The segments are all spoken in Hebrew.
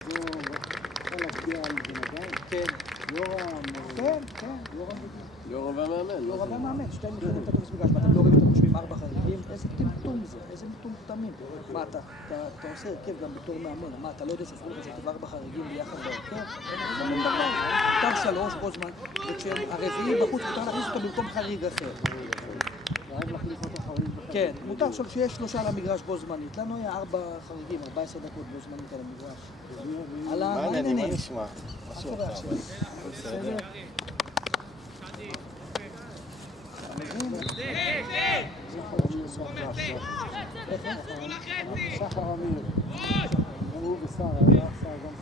כן. יורם והמאמן. יורם והמאמן, שתיים נכנסים את הכבש מגרש, ואתם לא רואים שאתם חושבים 4 חריגים, איזה טמטום זה, איזה מטומטמים. מה, אתה עושה הרכב גם בתור מאמן, מה, אתה לא יודע שספרו לך שאתה 4 חריגים ביחד בהרכב? זה לא דבר, מותר 3 כל זמן, וכשהרביעי בחוץ מותר להכניס אותו במקום חריג אחר. כן, מותר שיש 3 על המגרש בו זמנית, לנו היה 4 חריגים, 14 דקות בו זמנית על המגרש. מה העניינים? מה נשמע? מה קורה עכשיו? בסדר? שחר אמיר הוא ושרה, היה שר גם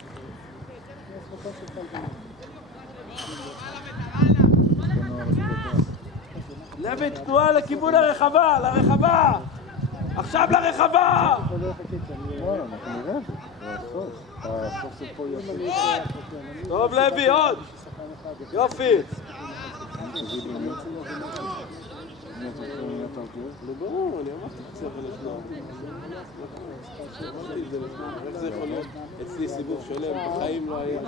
לוי, תנועה לכיוון הרחבה, לרחבה! עכשיו לרחבה! טוב לוי, עוד! יופי! לא ברור, אני אמרתי קצת ולשנור. אמרתי את זה לשנור. איך זה יכול להיות? אצלי סיבוב שלם, בחיים לא היה.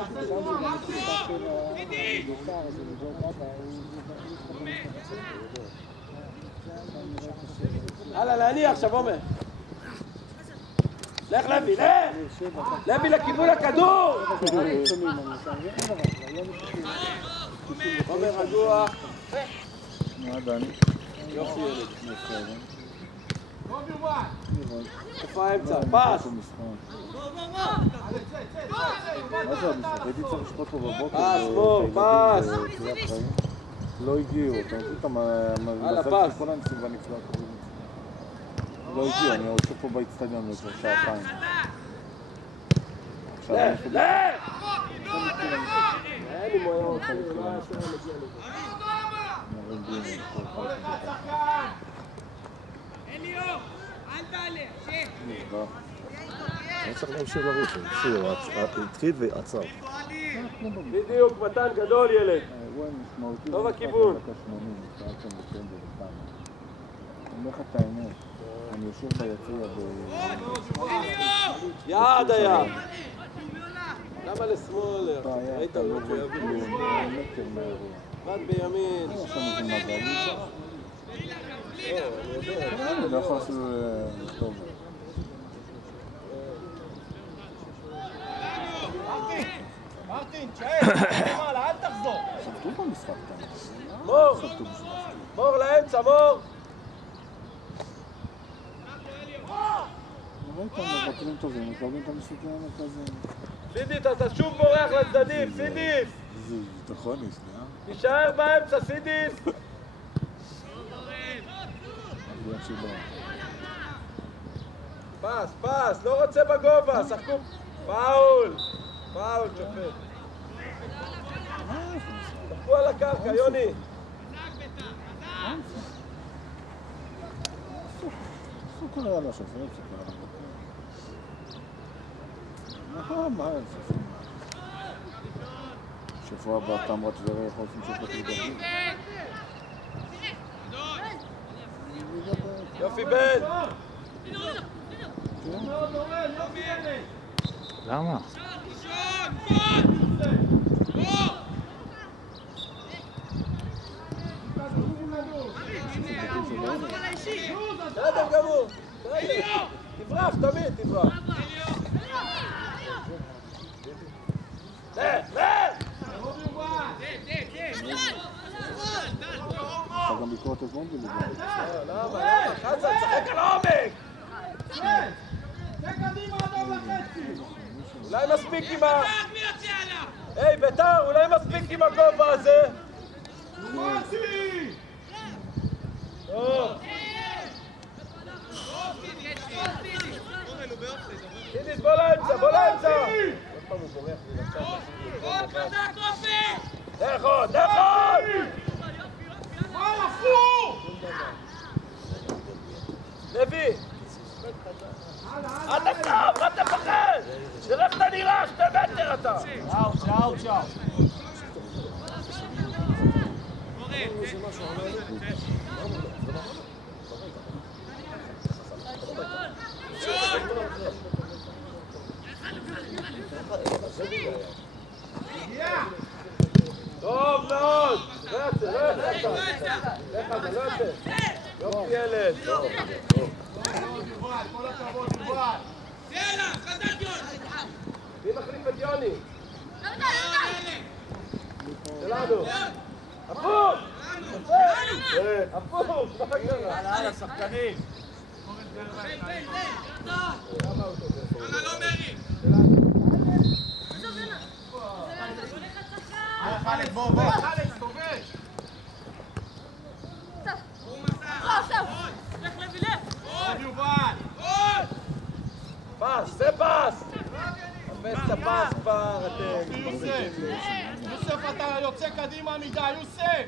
הלאה, להניע עכשיו, עומר. לך לוי, לך! לוי לכיוון הכדור! עומר רגוע. מה דני? יופי ילד. איפה האמצע? פס! מה זה המשחק? הייתי צריך לשפוט פה בבוקר. פס, מור, פס! לא הגיעו, אתה מכיר את המזל של כל האנשים בנפלא. לא הגיעו, אני רוצה פה באצטדיון לזה, שעתיים. לך! לך! אין לי מויה אותך, לא היה שום מגיע לזה. אליו! אל תעלה, שב! אני צריך להמשיך לרוץ, הוא התחיל ועצר. בדיוק, מתן גדול ילד. טוב הכיוון. אני אומר לך את האמת, אני יושב ביציע יעד היה. למה לשמאל? ראית לו שיביא מטר מהאירוע. רד בימין. יש לנו איזה מגעלי. אני לא יכול אפילו לכתוב. מרטין, תשאר, למעלה, אל תחזור. שבתו במשחק כאן. מור! מור לאמצע, מור! ראיתם, מבקרים טובים, מקבלים את המשחקים המרכזיים. סידיס, אתה שוב בורח לצדדים, סידיס! זה ביטחוני, שנייה. תישאר באמצע, סידיס! פס, פס, לא רוצה בגובה, שחקו... פאול! פאול, שופט. שחקו על הקרקע, יוני. סוכר היה לו שופט, סוכר היה לו. מה היה לספר? שבוע הבא תמרת טבריה יכול לספר שופט לדעתי. יופי בן! למה? בסדר גמור! תברח, תמיד תברח! אתה גם ביקורת את מונדי לגמרי. למה? חזן, צחק על העומק! אולי מספיק עם ה... היי, ביתר, אולי מספיק עם הגובה הזה? טוב! סידיס, בוא לאמצע, בוא לאמצע! עוד פעם הוא בורח לי לצד. נכון, נכון! לוי! אל תקרב, מה אתה פחד? תראה איך אתה נראה, 2 מטר אתה! שאו, שאו. טוב מאוד! לא יצא, לא יצא. לך זה, לא יצא. יופי ילד. כל הכבוד, יובל. יאללה, חזק יון. מי מחליף את יוני? שלנו. הפוך! הפוך! מה קרה? יאללה, שחקנים. יאללה, לא מרי. חלק, בוא, חלק, תובש. עוד יובל. פס, זה פס! חפש את הפס כבר, אתם. יוסף, אתה יוצא קדימה מדי, יוסף!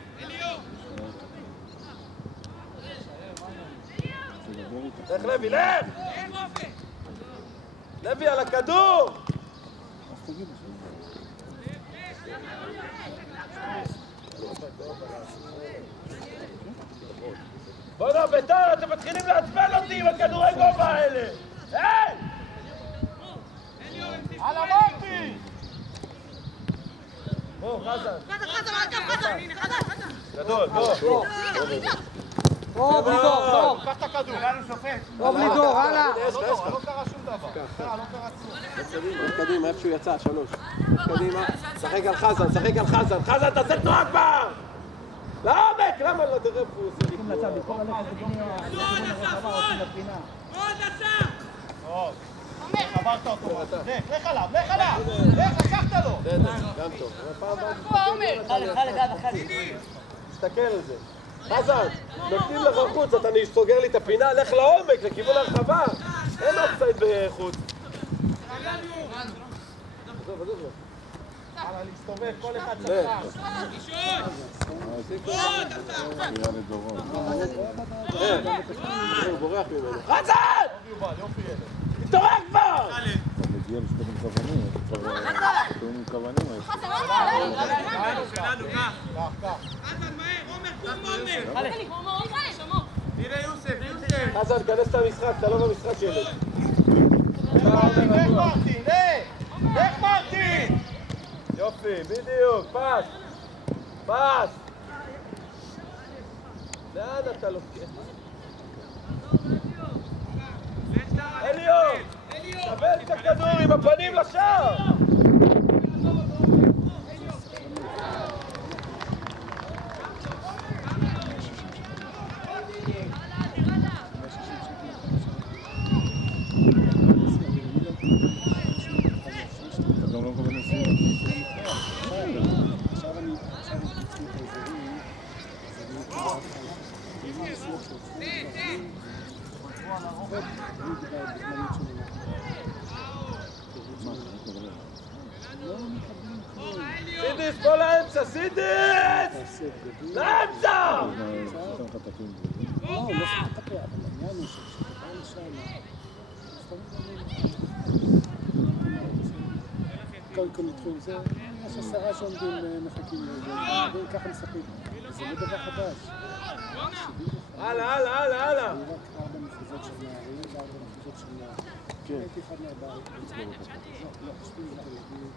לך לוי, לך! לוי על הכדור! בוא'נה בית"ר, אתם מתחילים לעצבן אותי עם הכדורי גובה האלה! היי! על אמרתי! בוא, חזן. חזן. גדול, בוא. טוב, לידור, טוב. קח את הכדור. יאללה, שופט. טוב, לידור, הלאה. לא קרה שום דבר. לא קרה כלום. קדימה, איפה שהוא יצא, 3. קדימה, שחק על חזן, שחק על חזן. חזן, תעשה תנועה כבר! לעומק! למה לא תראה פה? הולכים לצד, במקום ללכת לכיוון הרחבה, הולכים לפינה. טוב. עברת אותו. לך עליו, לך עליו. לך, לקחת לו. גם טוב. תסתכל על זה. חזן, נותנים לך חוץ, אתה סוגר לי את הפינה, לך לעומק, לכיוון הרחבה. אין אופסייד בחוץ. יאללה, להסתובב, כל אחד שחקן. נראה לדורון. הוא בורח ממנו. חזן! יופי ילד. תתעורר כבר! אתה מגיע לשתות עם כוונים, אתה כבר שתות עם כוונים. קח. חזן, מהר, עומר, קום עומר. תראה יוסף. חזן, כנס את המשחק, אתה לא במשחק ילד. לך מרטין, לך מרטין! יופי, בדיוק, פס! פס! לאן אתה לוקח? אליו! קבל את הכדור עם הפנים לשער! אתה גם לא מקבל נסיעות. סידיס, בוא לאמצע, סידיס! לאמצע! קודם כל נתחיל, זה יש 10 שעומדים מחכים לזה, וככה משחקים. זה לא דבר חדש. הלאה, הלאה, הלאה, הלאה! רק 4 מחוזות של נערים ו4 מחוזות של נערים. הייתי אחד מהבית. לא, שתי ילדים.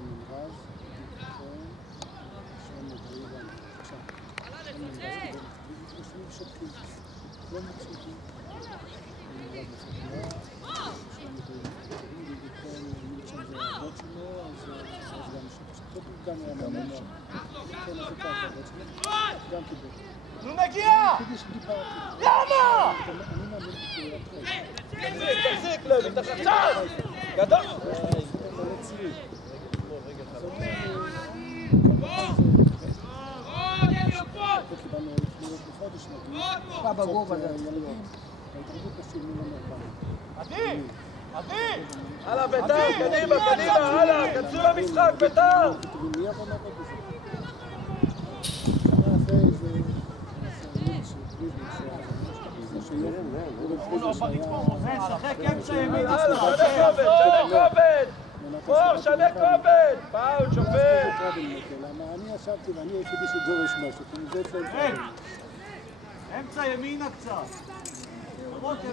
מנרז, שם מדריבן, עכשיו. יושבים שותקים, לא מקשיבים. נו נגיע! למה? תחזיק לב, אתה חצר! גדול! בגובה זה. עדי! עדי! הלאה בית"ר, קדימה, קדימה, הלאה, כנסו למשחק, בית"ר! שחק אמצע ימין הלאה, שנה כובד, שנה כובד! מור, שנה כובד! פאול, שופט! אני ישבתי ואני היחידי שדורש משהו, כי זה אמצע ימינה קצת.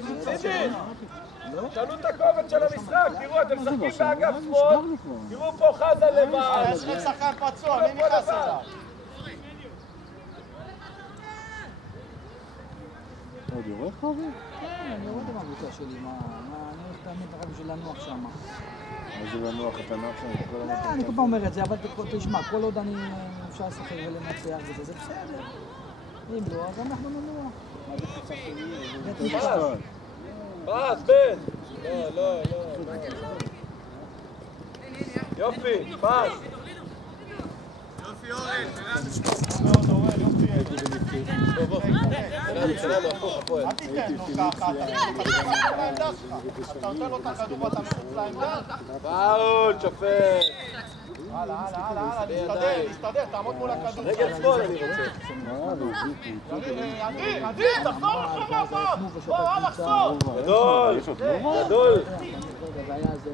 אמצע ימינה. תשנו את הכובד של המשחק, תראו, אתם משחקים באגף שמאל, תראו פה חזן לבד. יש לך שחקן פצוע, מי נכנס אליו? עוד יורד חובי? כן, אני רואה את המקבוצה שלי, אני הולך תאמין רק בשביל לנוח שם. מה זה לנוח? אתה נח שם? אני כל פעם אומר את זה, אבל תשמע, כל עוד אני אפשר לשחק ולנצח וזה, זה בסדר. אם לא, אז אנחנו ננוח. פס, בן! לא. יופי, פס! יופי אורן, אל תיתן לו ככה, אתה תחזור בעמדה שלך. אתה נותן לו את הכדור ואתה מחוץ לעמדה. פאול, שופט! הלאה, להסתדר, תעמוד מול הכדור. רגל שמאל אני רוצה. עדי, תחזור לחזור. בוא, אל לחזור. גדול!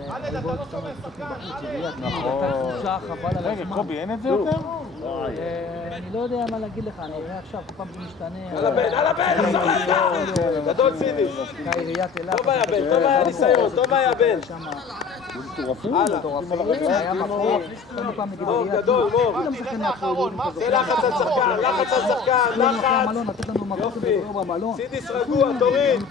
אתה לא שומר שחקן, נכון. רגע, קובי, אין את זה יותר? אני לא יודע מה להגיד לך, אני אראה עכשיו, כל פעם זה משתנה. על הבן! גדול סידי! עיריית אילת. טוב היה בן, טוב היה ניסיון, טוב היה בן! היה מקום, כל פעם נגיד עיריית אילת. גדול, מור! זה לחץ על שחקן, לחץ! לתת לנו מקום כדור במלון. סידיס רגוע, תוריד!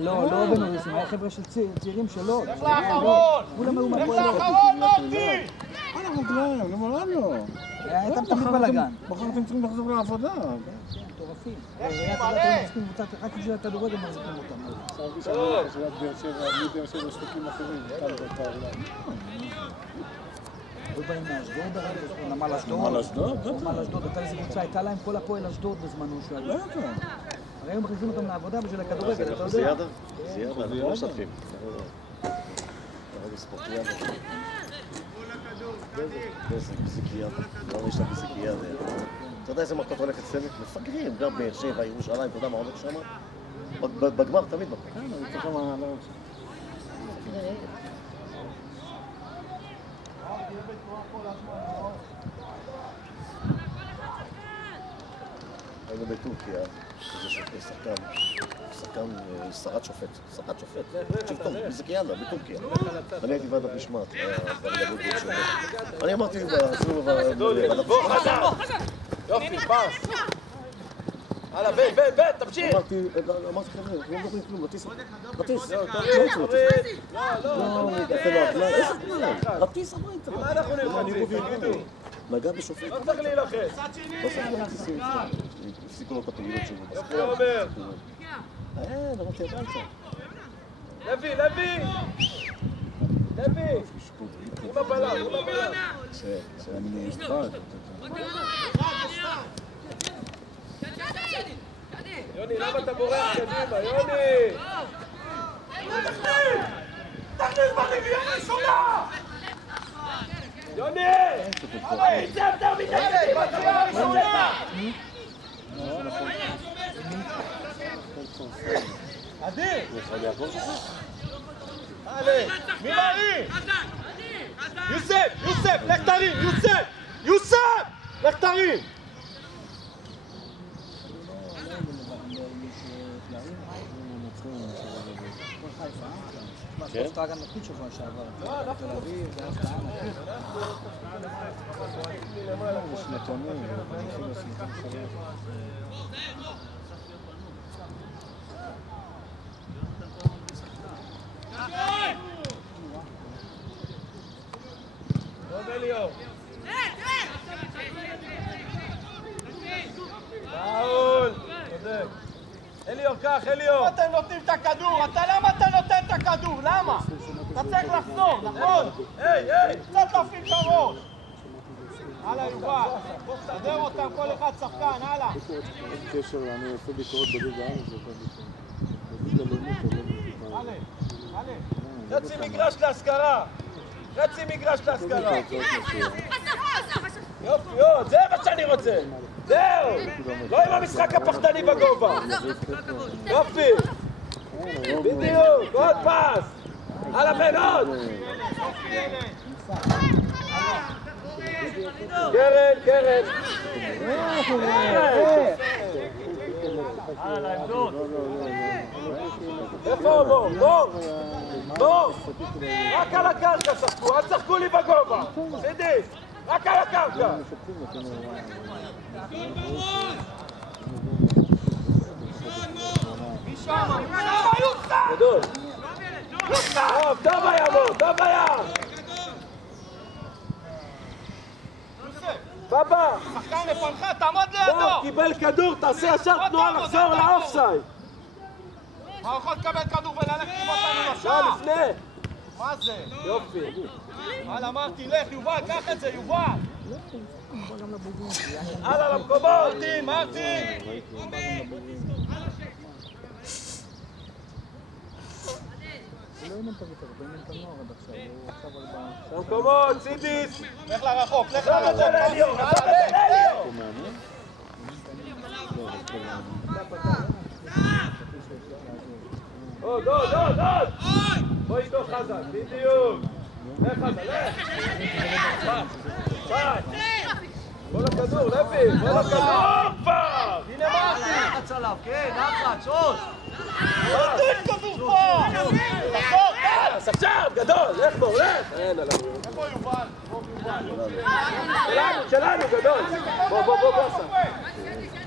לא בנוריסים, היה חבר'ה של צעירים שלו. לך לאחרון! כולם היו לך מהפועל. לאחרון, מרטי! על הרגליים, למה לא? הייתם תמיד בלגן. מחר אתם צריכים לחזור לעבודה. מטורפים. רק בשביל הכדורגל מחזיקים אותם. חשבתי שאני חשבת באר שבע, מבאר שבע שחקים אחרים. היו באים מאשדוד, נמל אשדוד. נמל אשדוד? נמל אשדוד, הייתה איזה קבוצה, הייתה להם כל הפועל אשדוד בזמנו שהיו. הרי היו מכניסים אותם לעבודה בשביל הכדורגל, אתה יודע? זיאדה, אנחנו לא משתתפים. ספורטיאדה. בזיקיאדה. לא יש לה בזיקיאדה. אתה יודע איזה מכות הולכת אצלנו? מפגרים, גם באר שבע, ירושלים, אתה יודע מה הולך שם? בגמר תמיד מכות. כן, אני צריך למה... היינו בטורקיה, איזה שחקן, שרת שופט, תקשיב טוב, בזיקיאדה, בטורקיה. אני הייתי ועדת משמעת, אני אמרתי, עשינו ועדת משמעת. יופי, פס! הלאה, בן, תמשיך! אמרתי, חבר'ה, לא מדברים כלום, בטיס, רטיס הביתה. מה אנחנו נלחצים? נגע בשופט. לא צריך להילחץ. הפסיקו לו את הפעילות שלו. יופי, עומר! אמרתי הביתה. לוי! עם הבלם! אני נשפט. יוני, למה אתה בורח קדימה? יוני! תכניס בנגיעה ראשונה! יוני! זה יותר מדי! בנגיעה ראשונה! עדי! מי מעריך? יוסף! לך תרים! יוסף! לך תרים! כן? הפתעה גם נקוד שבוע שעבר. תל אביב, זה הפתעה נקוד. שנתונים, טוב אליאור. פאול! צודק. אליאור, קח, אליאור! אתם נותנים את הכדור, למה אתה נותן את הכדור? למה? אתה צריך לחזור, נכון? היי! קצת להפעיל את הראש! הלאה יובל, תסדר אותם כל אחד שחקן, הלאה! אין קשר, אני עושה ביקורות בליגה הארץ, בליגה לאומית, חצי מגרש להשכרה! יופי, זה מה שאני רוצה! זהו! לא עם המשחק הפחדני בגובה! יופי! בדיוק! עוד פס! על הבן עוד! קרן! איפה בור? בור! בור! רק על הקרקע שחקו, אל תשחקו לי בגובה! סידי! רק על הקרקע! גדול! טוב, טוב היה בור, טוב היה! בבא! שחקן לפנך, תעמוד לידו! בור, קיבל כדור, תעשה ישר תנועה לחזור לאופסייד! מה הוא יכול לקבל כדור וללכת עם אותנו לשם? לפני! מה זה? יופי! אמרתי, לך, יובל, קח את זה, יובל! הלאה למקומות! מרטין! למקומות, סידיס! לך לרחוק, לך עזוב את זה לאליו! עזוב את זה לאליו! עוד! בוא איתו חזק, בדיוק! לך חזק, לך! בוא לכדור, לוי! בוא לכדור כבר! הנה מרטין! לחץ עליו, כן, לחץ, עוד! מרטין כדור פה! תחזור, אז עכשיו, גדול! לך בוא, לך! אין עליו. איפה יובל? שלנו, גדול! בוא, עשה!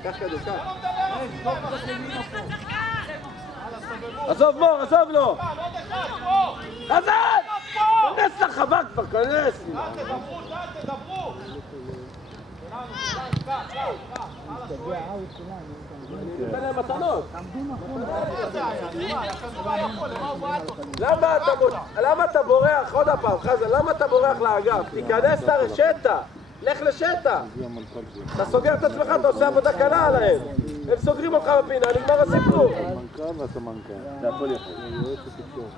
קח כדור, קח! עזוב מור, עזוב לו! חזק! כנס לחווה כבר, כנס! תדברו! ניתן להם מתנות! למה אתה בורח? עוד הפעם, חזן, למה אתה בורח לאגף? תיכנס לשטח! לך לשטח! אתה סוגר את עצמך, אתה עושה עבודה קלה עליהם! הם סוגרים אותך בפינה, נגמר הסיפור! המנכ"ל והסמנכ"ל. זה הכל יכול. יועץ התקשורת.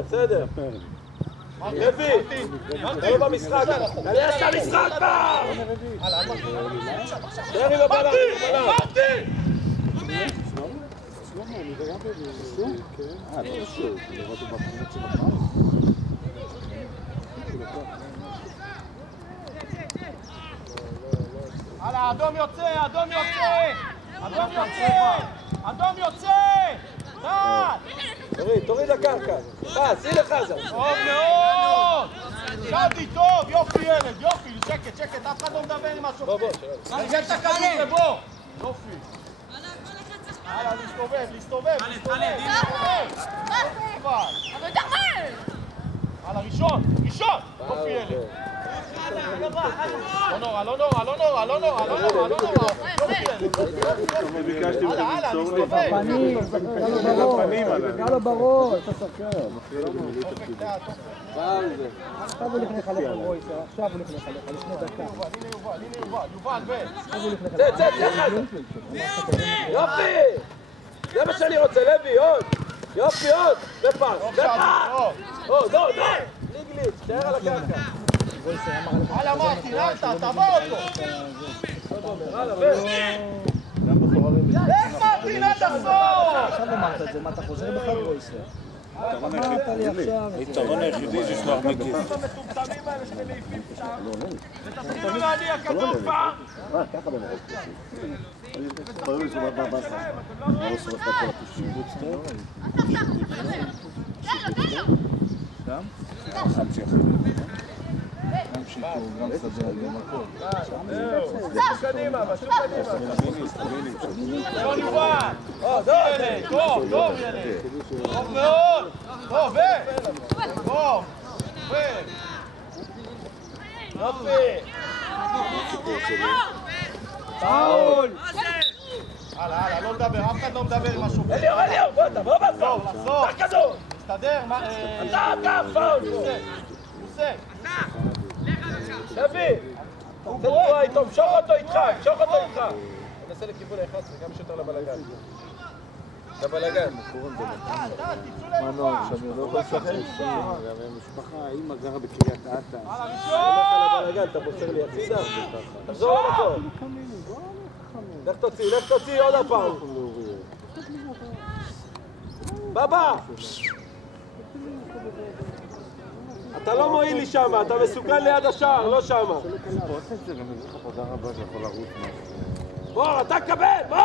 בסדר. לוי! לא במשחק! תעלה את המשחק כבר! תארי בבלם! מרטין! הלאה, אדום יוצא! תוריד לקרקע! שים לחזן! טוב מאוד! שדי טוב! יופי ילד, יופי! שקט, אף אחד לא מדבר עם משהו. בוא, תרגל את הכדור לבוא! יופי! הלאה, להסתובב! הלאה, ראשון! יופי ילד! לא נורא! ביקשתי הלאה, להסתובב! נגע לו בראש. עכשיו הוא הולך לחלק לבויס, לפני דקה. הנה יובל, צא, יופי! זה מה שאני רוצה, לוי, עוד! יופי, עוד! ופס! עוד! ליגליץ', תאר על הקרקע! הלאה מרטין, תבוא אותו! איך מרטין, תחזור! עכשיו אמרת את זה, מה אתה חוזר בכלל בויס? אמרת לי עכשיו... היתרון היחידי זה שלוח מגיב. המטומטמים האלה שמלהיפים שם ותתחילו להניע כדור פעם! ככה במרוק ברור לי שבא באסה לא שורף את כל הפשוט גם? חמצי אחרי גם שיטור, גם סדר, גם הכל קדימה! טוב יובל! טוב ילד! טוב מאוד! טוב! יופי! פאול! הלאה, לא מדבר, אף אחד לא מדבר עם משהו. אליאור, בוא, תבוא בזמן! לחזור! תח כדור! תסתדר, אתה, פאול! יוסף! לוי! זה תנועה איתו, משוך אותו איתך! ננסה לכיוון ה-11, כמה שיותר לבלגן. מה נוער עכשיו, לא יכול לשחק המשפחה, אמא גרה בקריית אתא הולך על הבלגן, אתה מוסר לי הצידה? תחזור למקום! לך תוציא עוד הפעם! בבא! אתה לא מועיל לי שמה, אתה מסוכן ליד השער, לא שמה. רוצה את זה, גם מביא לך תודה רבה, אתה יכול לרוץ משהו. בור, אתה קבל, בור!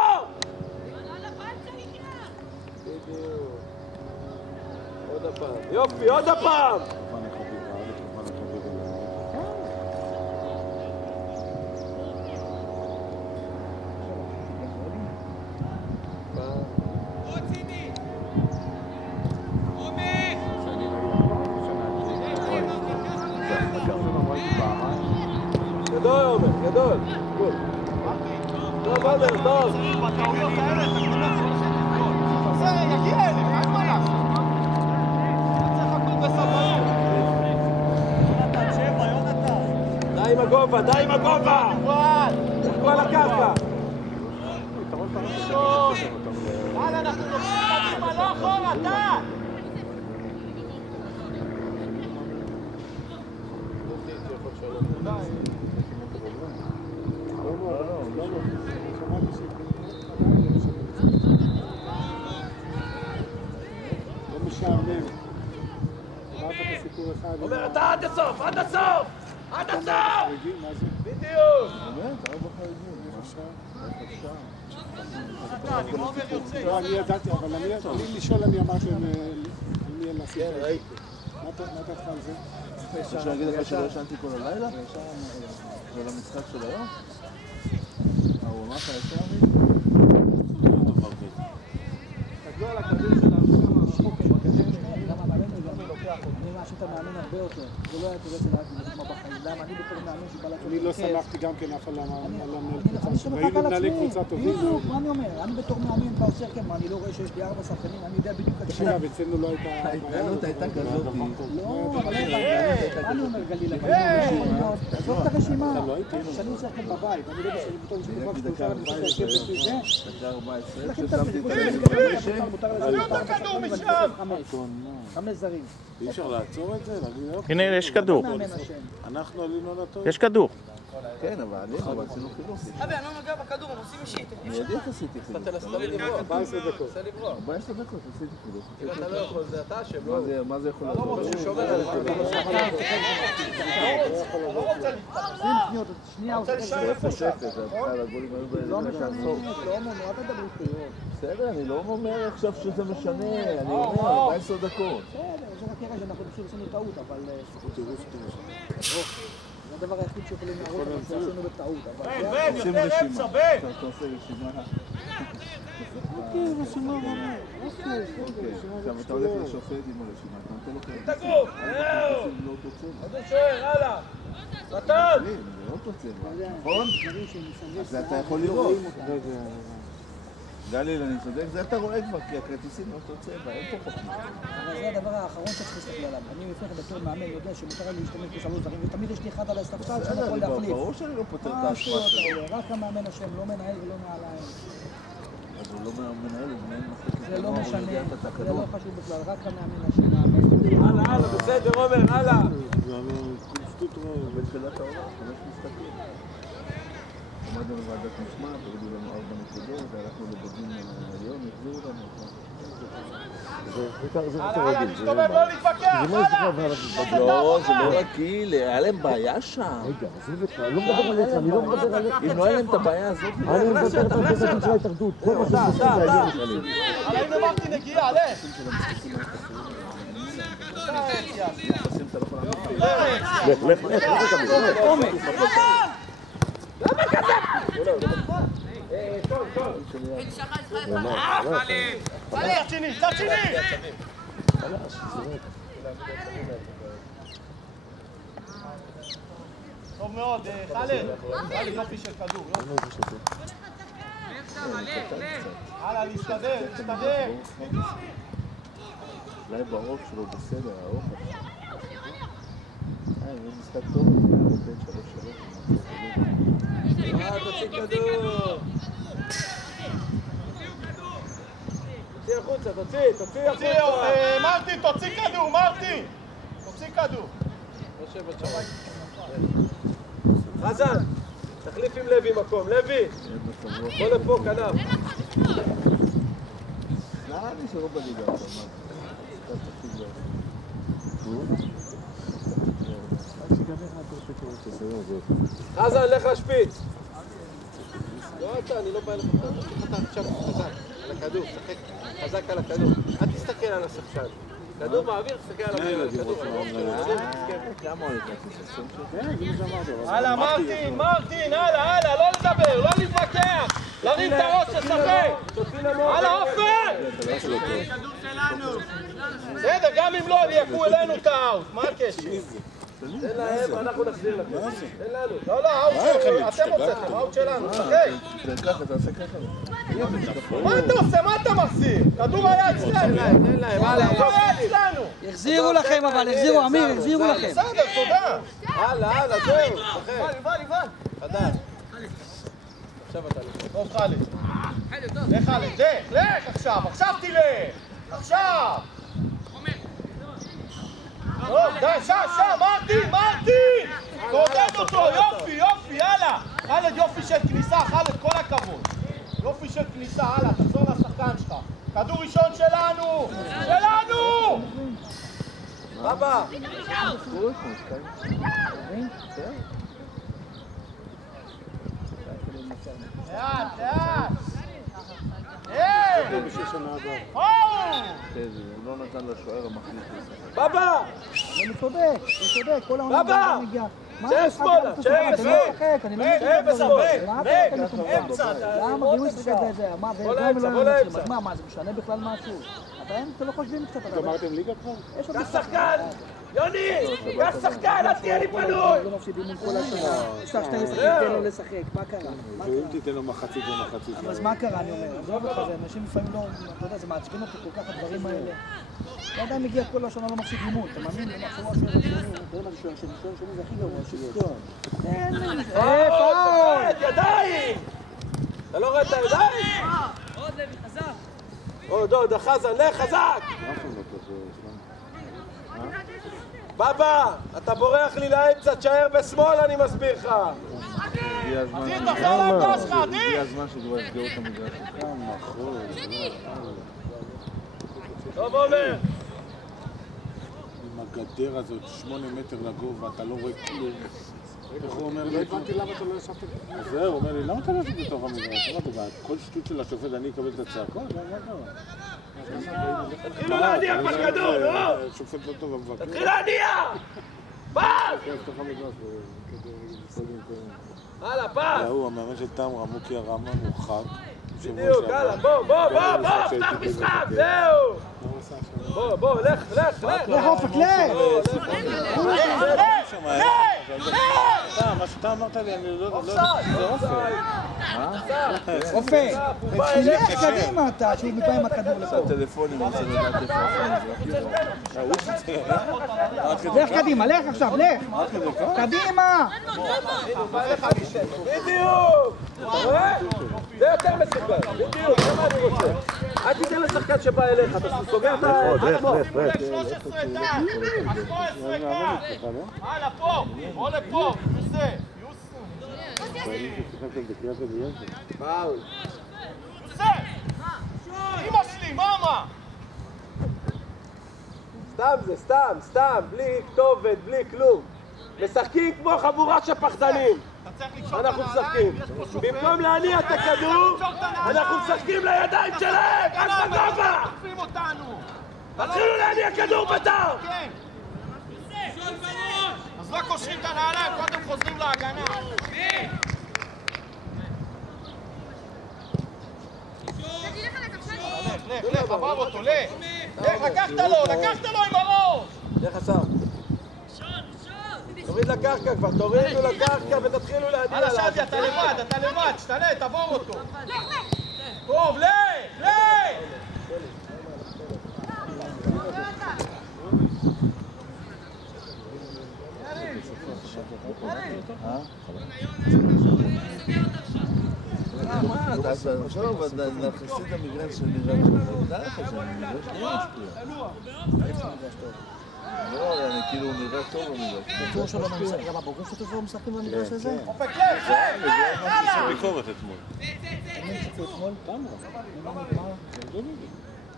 עוד הפעם, יופי, עוד הפעם! גדול, עומר, גדול. טוב, עומר, טוב. בטעויות האלה, אתה קולט זה יגיע אליך, אין מה לעשות. צריך הכל בסבלנות. די עם הגובה, די עם הגובה! תחכו על הקרקע! יאללה, אנחנו נופלים קדימה, לא אחורה, די! לא משעמם. אמרת את הסיפור אחד. אומר, אתה עד הסוף, עד הסוף! עד הסוף! מה זה? בדיוק! לא, אני ידעתי, אבל אני לשאול אני אמרתי להם על מי אין להסיף. מה דעתך על זה? אפשר להגיד לך שלא ישנתי כל הלילה? זה למשחק של היום? הוא אמר לך ישר תגלו על הכדור שלנו, שחוקר בכדור שלנו, גם המאמן לוקח אותו. אני מאשים את המאמן הרבה יותר. זה לא היה קורה אצל האקדמיה כמו בחיים. למה? אני בתור מאמן שבא לעשות... אני לא שמחתי גם כן אף על המנהל קבוצה. אני סומך רק על עצמי. בדיוק, מה אני אומר? אני בתור מאמן בא עושה כן, אני לא רואה שיש לי 4 שחקנים, אני יודע בדיוק את השאלה. תקשיב, אצלנו לא הייתה... ההתנהלות הייתה כזאת. לא, אבל מה אני אומר גליל? עזוב את הרשימה. שאני עושה לכם בבית, אני לא יודע שאני בתור משהו דבר שלושה ואני עושה להשאיר לפי זה. לכם את הסיפור שלי, מותר לזה 5 זרים. אי אפשר לעצור את זה? הנה, יש כדור. אנחנו עלינו לטוב. יש כדור. כן, אבל עשינו חילוף. אבי, אני לא נוגע בכדור, הם עושים אישית. מיידית עשיתי חילוף. 14 דקות. 14 דקות עשיתי חילוף. אתה לא יכול, זה אתה אשם, לא? מה זה יכול לעשות? שנייה, הוא זה 0-0, הגולים היו לא משנה, לא אל תדברו שטויות. בסדר, אני לא אומר עכשיו שזה משנה, אני אומר 14 דקות. בסדר, זה רק יראה שאנחנו פשוט עשינו טעות, אבל... זה הדבר היחיד שיכולים להראות אבל שעשינו בטעות, אבל... בן, יותר אמצע, בן! אתה עושה רשימה. אוקיי, רשימה, עכשיו אתה הולך לשופט עם הרשימה, אתה נותן לו כרטיסים. תגור! עוד שוער, הלאה! נתן! זה לא אותו צבע, נכון? אז אתה יכול לראות. גליל, אני צודק, זה אתה רואה כבר, כי הכרטיסים לא אותו צבע, אין פה חוכמה. אבל זה הדבר האחרון שצריך להסתכל עליו. אני לפני בתור מאמן יודע שמותר לי להשתמש בשלוש זרים, ותמיד יש לי אחד על הספסל שאני יכול להחליף. ברור שאני לא פותר את האשמה שלו. רק המאמן השם, לא מנהל ולא מעליים. אז הוא לא מנהל, הוא מנהל מחלקת. זה לא משנה, זה לא חשוב בכלל, רק המאמן השם. הלאה, הלאה, בסדר, עומר, הלאה! בתחילת העונה, 5 משחקים. עמדנו בוועדת משמעת, הורידו לנו 4 נקודות, והלכנו לבדין העליון, החזירו לנו. הלאה, תסתובב, לא להתווכח, הלאה! לא, זה לא רגיל, היה להם בעיה שם. רגע, עזוב אותך, אני לא מדבר עליך, אני לא מדבר עליך. אם לא היה להם את הבעיה הזאת, אני מדבר על הדברים של ההתאחדות. כל מה שהם עושים זה העניין שלי. אבל הנה מרטי נגיע, עלה! צד שני, צד שני! טוב מאוד, חלד, יופי של כדור, יופי. הלאה, להסתדר, להסתדר. אולי בראש שלו בסדר, האוכל. זה משחק טוב, אני היה בבית 3-3. תוציא כדור! תוציא החוצה, תוציא החוצה! מרטי, תוציא כדור, מרטי! תוציא כדור. חזן, תחליף עם לוי מקום, לוי! בוא לפה, כנף. אני שלא בליגה, אתה מה? חזן, לך לשפיץ. לא אתה, אני לא בא לך. אתה עכשיו חזק על הכדור, שחק חזק על הכדור. אל תסתכל על השחקן. כדור מעביר, תסתכל על הכדור. הלאה, מרטין, הלאה, לא לדבר, לא להתווכח. להרים את הראש לשחק. הלאה, עופר! בסדר, גם אם לא, יקחו אלינו את האוט. מה הקשר? תן להם, אנחנו נחזיר לכם. תן לנו. לא, האוט שלנו, אתם הוצאתם, האוט שלנו. תעשה ככה. מה אתה עושה? מה אתה מחזיר? כדור היה אצלנו. תן להם, כדור היה אצלנו. החזירו לכם אבל, החזירו, אמיר, החזירו לכם. בסדר, תודה. הלאה, זהו. יובל. חדש. עכשיו אתה לך. טוב, חלד. לך חלד, לך עכשיו תלך. עכשיו. טוב, די, שם, מרטין! תעודד אותו, יופי, יאללה! חלד, יופי של כניסה, חלד, כל הכבוד. יופי של כניסה, הלאה, תחזור לשחקן שלך. כדור ראשון שלנו! אבא! לאט! הוא לא נתן לשוער המחליט. בבא! הוא צודק, כל העונה בבא! מגיע. תשאר שמאלה, תשאר אמצע! למה? הוא ישחק את זה, מה? בוא לאמצע. מה, זה משנה בכלל משהו? אתם לא חושבים קצת על זה. גמרתם ליגה כבר? קח שחקן! יוני! קח שחקן, אל תהיה לי פנוי! לא מפסידים מול כל השנה. עכשיו שאתה תן לו לשחק, מה קרה? ואם תיתן לו מחצית ומחצית. אז מה קרה, אני אומר? עזוב אותך, אנשים לפעמים לא, אתה יודע, זה מעצבן אותי כל כך הדברים האלה. אתה יודע, מגיע כל השנה לא מפסיד לימוד, אתה מאמין? זה משהו השני, שני זה הכי גרוע, שפטור. פאול! ידיים! אתה לא רואה את הידיים? עוד לוי, חזק! עוד, חזן, לך חזק! בבא, אתה בורח לי לאמצע, תשאר בשמאל, אני מסביר לך. הגיע הזמן שכבר יסגרו את המגרש. טוב, עומר. עם הגדר הזאת, 8 מטר לגובה, אתה לא רואה כלום. איך הוא אומר לי? לא הבנתי למה אתה לא ישבת. זהו, הוא אומר לי, למה אתה לא ישבת בתוך המגרש? כל שטות של השופט, אני אקבל את הצעקות? תתחילו להניע בכדור, לא? שופט לא טוב, המבקר. תתחיל להניע! פס! הלאה, פס! הוא המאמן של תמרה, מוקי הרמה, מורחק. בדיוק, הלאה, בוא, פתח משחק, זהו! בוא, לך! לך אופק, לך! מה שאתה אמרת לי, אני לא... זה אופק. אופק, לך קדימה אתה, שהוא מפה עם הכדור לפה. הטלפונים, אני רוצה לדעת איפה. לך קדימה, לך עכשיו, לך! קדימה! בדיוק! אתה רואה? זה יותר מסוכן, בדיוק, זה מה אני רוצה. אל תיתן לשחקן שבא אליך, אתה סוגר את עצמו. 13 דק, 14 דק. הלאה, פה, בוא לפה, יוסף. פאול. יוסף! אמא שלי, מאמה! סתם, בלי כתובת, בלי כלום. משחקים כמו חבורה של פחדנים. אנחנו משחקים. במקום להניע את הכדור, אנחנו משחקים לידיים שלהם! רק בגובה! תתחילו להניע כדור בטר! אז לא קושרים את הנעליים, קודם חוזרים להגנה. לך, עבר אותו, לך! לקחת לו עם הראש! לך עכשיו. תוריד לקרקע כבר, תורידו לקרקע ותתחילו להניע עליו. הלאה, שדי, אתה לבד, תשתנה, תעבור אותו. טוב, לך! עכשיו נכנסים את המגרש שנראה טוב, דע לך שהמגרש לא משפיע. לא, אני כאילו נראה טוב במגרש. בטוח שלא משחק, גם הבוגרים שאתה לא משחקים במגרש הזה? אופק, לך! ביקורת אתמול. מי שצא אתמול? תמרה.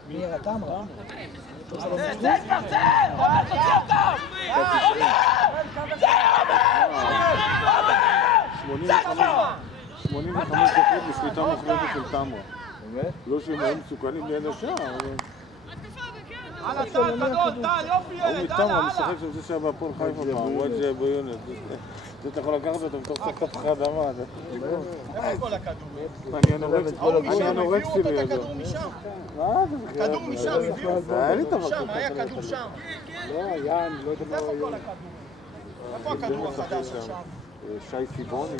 מי ירה תמרה? דקות בשליטה מוחלטת של תמרה. לא שהם היו מסוכנים ליד השער, אבל... הלאה, טל, גדול, טל, יופי ילד, תמרה הלאה, משחק שם זה שהיה בהפועל חיפה, וואג'ה ביונס. אתה יכול לקחת אותו בתוך שק תפוחי אדמה. איפה כל הכדורים? אני אנורקסי לידו. הכדור משם, הביאו. שם, היה כדור שם. לא, יאן, לא יודע מה איפה הוא כל הכדור? איפה הכדור החדש עכשיו? שי סיבוני.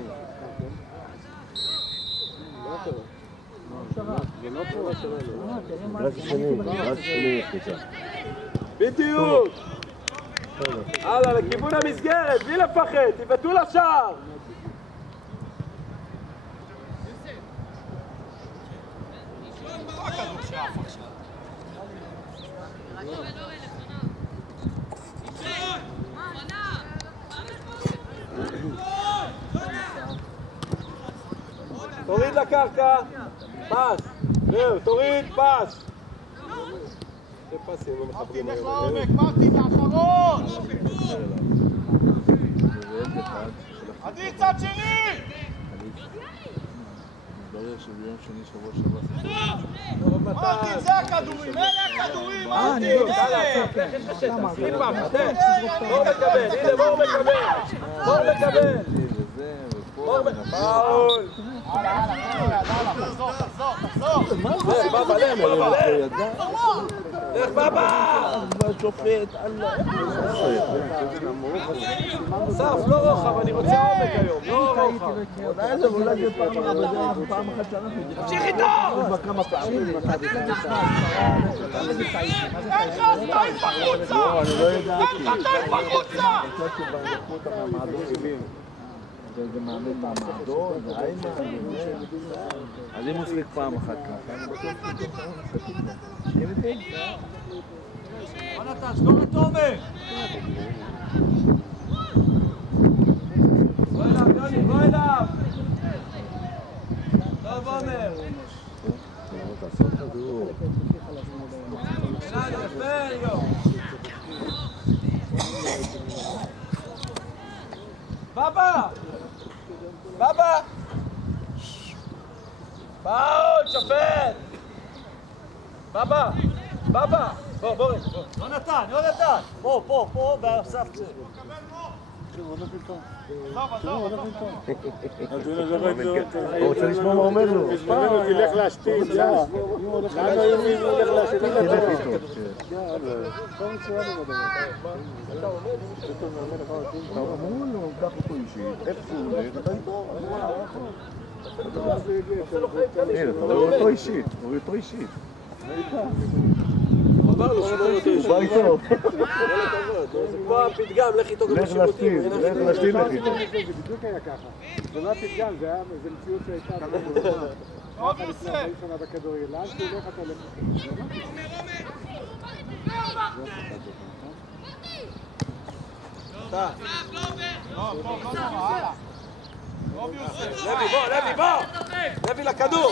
בדיוק! הלאה, לכיוון המסגרת, בלי לפחד, תבעטו לשער! איפה הכדור שאף עכשיו? תוריד לקרקע, פס, זהו, תוריד, פס. זה פסים, לא מחברים לך היום. לעומק, מרטין, האחרון! עדי, צד שני! מתברר שביום שני שבוע שעבר מרטין, זה הכדורים, אלה הכדורים, מרטין! בואו מקבל, הנה בואו מקבל! בואו מקבל! פאול! תחזור! לך בבא, לך בבא, לך! לך בבא! השופט, אללה. סף, לא רוחב, אני רוצה עומק היום, לא רוחב. אולי זה פעם אחת שאנחנו... תמשיך איתו! כמה פעמים. אין לך שתיים בחוצה! אני לא ידעתי. אין לך שתיים בחוצה! זה מאמן מהמועדון, איימן, אז אם הוא שחק פעם אחת ככה, אני בטוח יונתן, סגור את עומק! בוא אליו, יוני, בוא אליו! טוב עומר! יפה, יו! בבא! בבא! פאול, שופט! בבא! בבא! בוא. יונתן! פה, באסף זה. הוא רוצה לשמוע מה אומר לו. תלך להשתין, לאן הימין הולך להשתין? תלך איתו. אמרו לו, קח אותו אישית, איפה הוא הולך, אתה איתו. הנה, אתה רואה אותו אישית, הוא בא איתו. זה כמו הפתגם, לך איתו גם בשירותים. לך להשתין איתו. זה בדיוק היה ככה. זה לא הפתגם, זה מציאות שהייתה. טוב יוסף! 40 שנה בכדורגל, לאן שהוא הולך אתה הולך. טוב יוסף! לוי, בוא! לוי לכדור!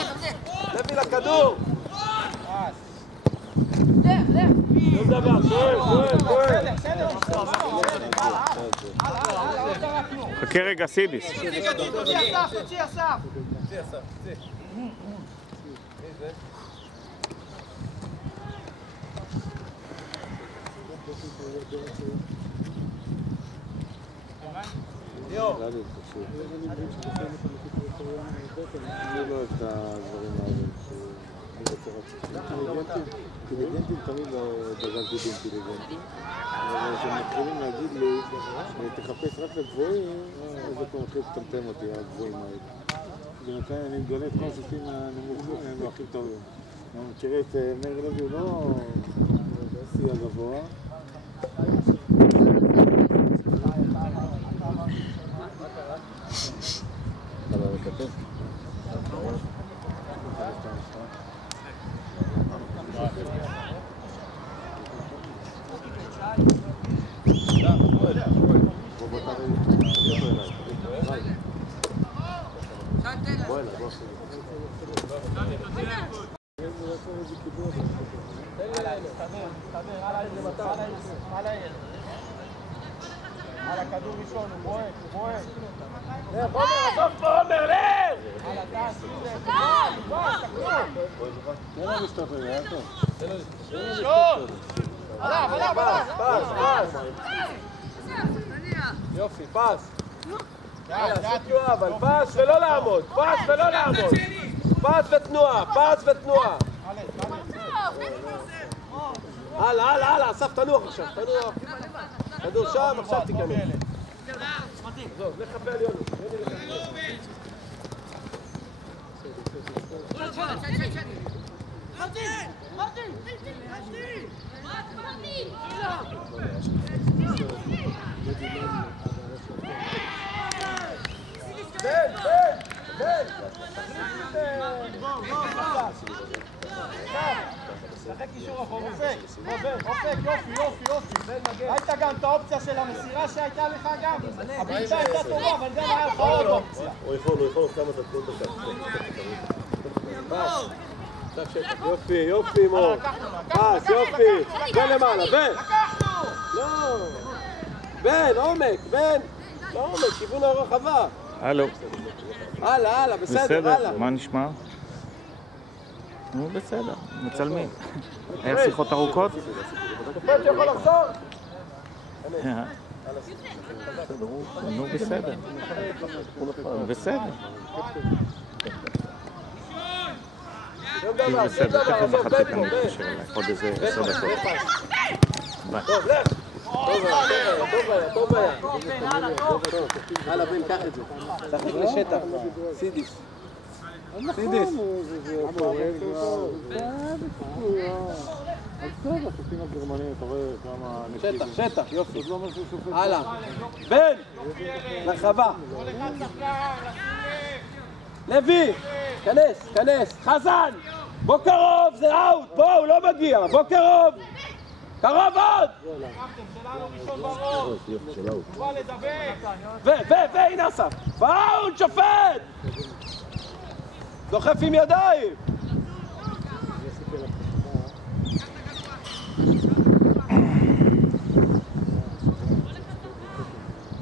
לא דבר, שואל! חכה רגע, סידיס. תוציא אסף! אני לא אוהב את הדברים האלה. אינטליגנטים תמיד לא דגלתי באינטליגנטים. אבל כשהם מתחילים להגיד לי, תחפש רק לגבוהים, אז אתה מתחיל לטמטם אותי, הגבוהים האלה. בינתיים אני מגלה את כל השופטים הנמוכים, הם לא הכי טובים. תראה את מאיר לוי, הוא לא שיא הגבוה. על הכדור ראשון, הוא בועט, הוא בועט. עומר, עזוב פה עומר, לך! על הדס, תן לו להשתפר, היה טוב. שון! עליו, עליו, עליו! פס, פס! יופי, פס! תנועה, אבל פס ולא לעמוד! פס ולא לעמוד! פס ותנועה, פס ותנועה! הלאה, הלאה, הלאה, אסף תנוח עכשיו, תנוח! כדור שם, עכשיו תיכנס. זו, לך חפה על יוני. בן, בן, בן! שחק קישור אחורי. אופק, יופי. ראית גם את האופציה של המסירה שהייתה לך גם? הבעיטה הייתה טובה, אבל גם היה לך עוד אופציה. הוא יכול כמה דקות יופי, מור. פס, יופי. בן למעלה, בן. לא. בן, עומק, בן. לא עומק, כיוון הרחבה. הלו. הלאה, בסדר, הלאה. מה נשמע? נו, בסדר, מצלמים. היה שיחות ארוכות? שופט שיכול לחזור? נו, בסדר. בסדר. בסדר, תכף מחצית אני חושב, עוד איזה 10 דקות. ביי. טוב, לך. טוב היה. הלאה, בן, קח את זה. תחליק לשטח. סידיס. סידיס. שטח, יופי. הלאה. בן! לרחבה. לוי! כנס. חזן! בוא קרוב, זה אאוט. בוא, הוא לא מגיע. בוא קרוב. קרוב עוד! והנה אסף. פאול, שופט! דוחף עם ידיים!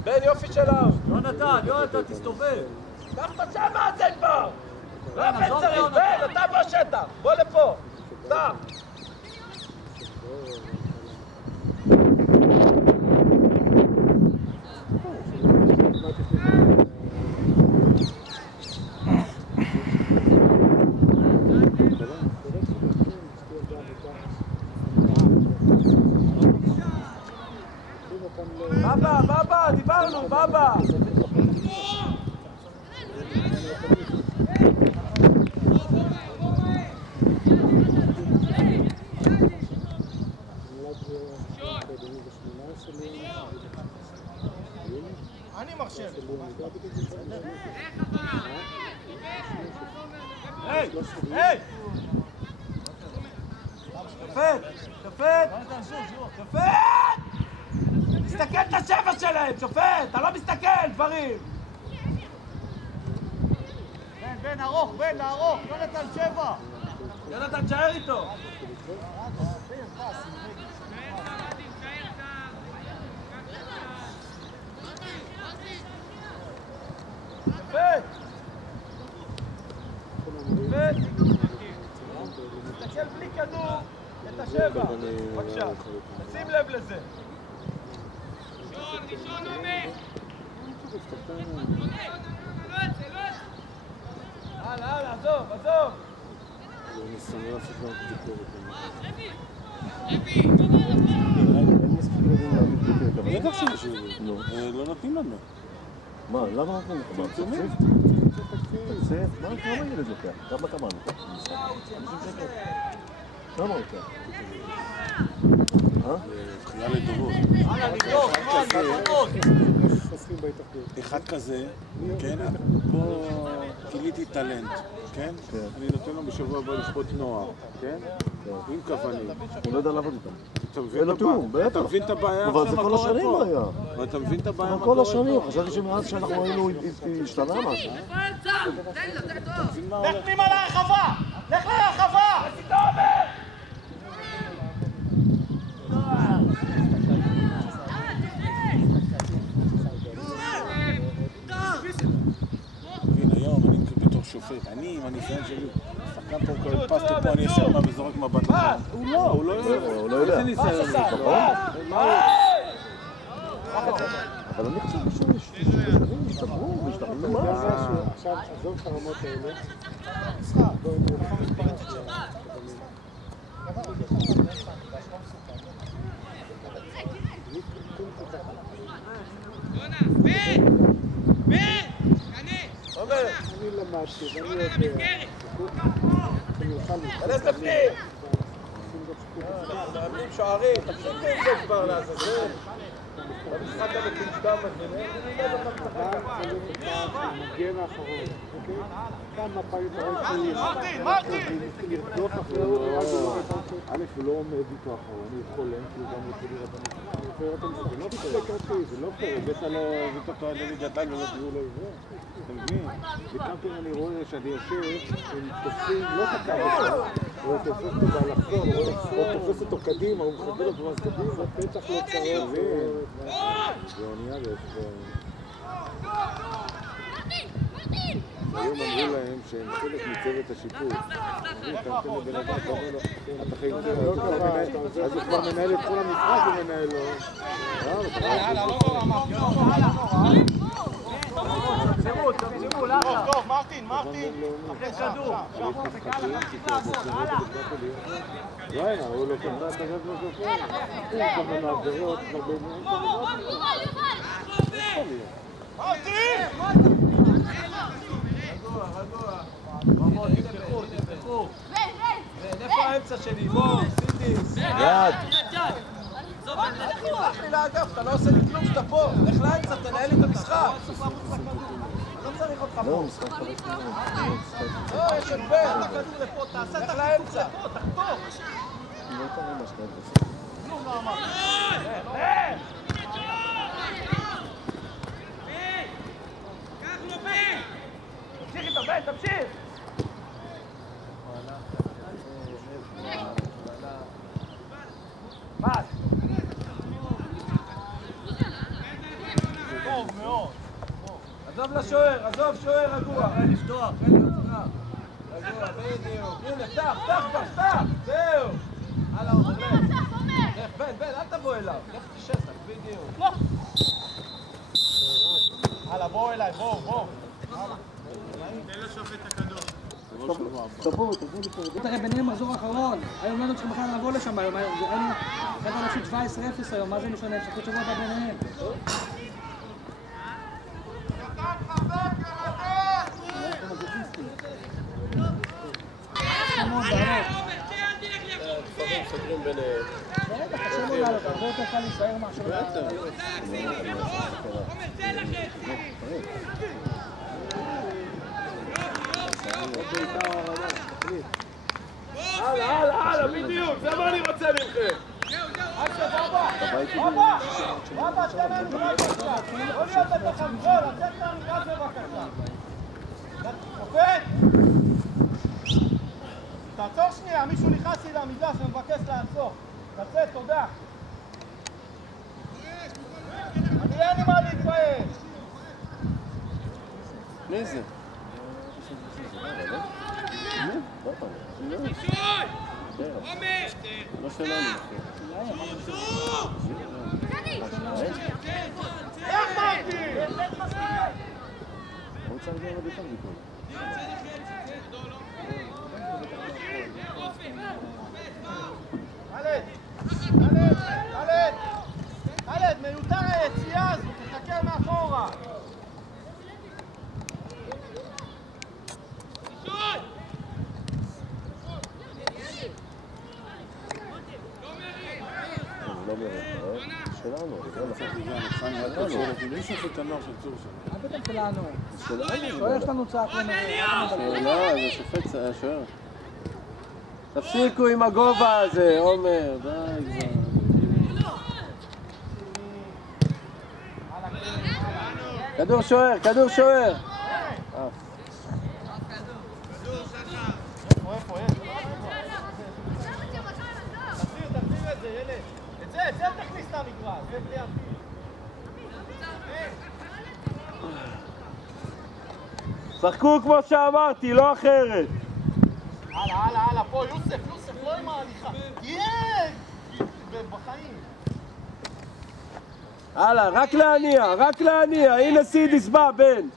בן, יופי שלו! יונתן, תסתובב! קח את השם הזה כבר! לא בן צריך, בן, אתה בשטח! בוא לפה! סתם! בבא, דיברנו, בבא! אני מרשה. היי! שופט! תסתכל את השבע שלהם, שופט! אתה לא מסתכל, דברים! בן, ארוך, יונתן 7! יונתן, תשאר איתו! שופט! תסתכל בלי כדור את השבע! בבקשה, שים לב לזה! ראשון עומד! הלאה, עזוב! בטח שיש, לא נותנים לנו. מה, למה נותנים לך? תקציב? תקציב? כמה ילד לוקח? כמה לוקח? כמה לוקח? תחייה לדורות. לדורות! אחד כזה, כן, פה גיליתי טלנט, כן? אני נותן לו בשבוע הבא לשפוט נוער, כן? עם כוונים. הוא לא יודע לעבוד איתם. אתה מבין את הבעיה? אבל זה כל השנים היה. אתה מבין את הבעיה? כל השנים, חשבתי שמאז שאנחנו היינו השתנה משהו. לך פנימה לרחבה! לך לרחבה! שופט. אני, עם הניסיון שלי, שחקן פה כל פס פה, אני ישר מה וזורק מבט. הוא לא יודע. איזה ניסיון יש, נכון? אבל אני חושב ששנים השתפרו, עכשיו, עזוב את הרמות האלה. אני למדתי, ואני יודע. תלס לפנים! מאמנים שוערים, תפסיקו את זה כבר לעזאזל. במשחק המקודם הזה, מגן האחרון, אוקיי? כמה פעמים אתה רואה שהוא לרדוף אחריו, א' הוא לא עומד איתו אחרון, הוא חולם, כי הוא גם רוצה לראות את המשחק. זה לא פרקרתי, זה לא פרק, אתה לא הבאת אותו עד ליגת העל ולא תראו לו עזרה. אתה מבין? וכמה פעמים אני רואה שאני יושב, הם תופסים לא את הקו הזה, הוא תופס אותו באלכסון, הוא תופס אותו קדימה, הוא מחבל אותו אז קדימה, פתח לא קרוב. זה עונייה יש היום אמרו להם שהם חלק מצוות השיפוט. אתה נותן לבן אדם, אתה אומר לו, אתה חייב אז הוא כבר מנהל את כל המשחק, הוא מנהל לו. יאללה, לא נורא, טוב, מרטין, אחרי כדור. וואי, הוא לא קבע את הגב לזופן. הוא קבע מעברות, תפתחו. איפה האמצע שלי? בוא, סידיס. יד. הלך לי לאגף, אתה לא עושה לי כלום שאתה פה. לך לאמצע, תנהל לי את המשחק. לא צריך אותך פה. לא, יש את בן. לך לאמצע. תחתוך. תמשיך איתו, בן, תמשיך! מה? טוב מאוד. עזוב לשוער, עזוב שוער רגוע. לפתוח, רגוע, בדיוק. הנה, פתח, זהו. הלאה, עומר. לך, בן, אל תבוא אליו. לך תשטח, בדיוק. הלאה, בוא אליי, בוא. תן לשופט את הכדור. תבואו לפה. הרי ביניהם מחזור אחרון. היום לא צריכים בכלל לבוא לשם היום. היינו חייבים להפסיד 17-0 היום. מה זה משנה? הם שחקו שבוע הבא ביניהם. לפעמים סוגרים ביניהם. קשה לו לעלות, הרבה יותר קל להישאר מאשר הלאה, בדיוק, זה מה אני רוצה ממכם. אבא, תן לנו בבקשה. לא להיות בתוך המגול, לצאת מהמגרש בבקשה. שופט! תעצור שנייה, מישהו נכנס לי למגרש ומבקש לעצור. תצא, תודה. אני אין לי מה להתבייש. מי זה? לא שלנו. איך מרתי? הוא רוצה להגיע לביתם בכל. חלד, מיותר היציאה הזו, תחכה מאחורה. לא מראה, שלנו, מי שופט את הנוער של צור שם? מה בטח שלנו? שוער שלנו צעק לנו. שאלה, זה שופט שוער. תפסיקו עם הגובה הזה, עומר, די כבר. כדור שוער. תחזיר את זה, ילד. את זה תכניס למגרש, זה בלי אוויר. שחקו כמו שאמרתי, לא אחרת. הלאה, פה, יוסף, לא עם ההליכה. תהיה! בחיים. הלאה, רק להניע, הנה סידיס בא, בן.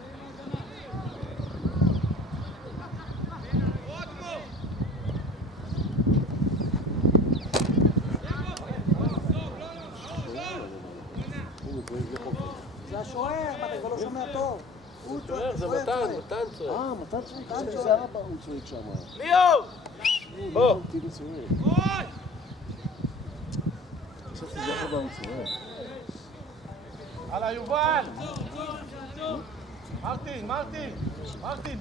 זה השוער, מה אתה כבר לא שומע טוב? הוא שוער, זה מתן צועק. מתן צועק, זה אבא, הוא צועק שם. ליאור! בוא. חשבתי זה אבא, הוא צועק. הלאה, יובל! מרטין,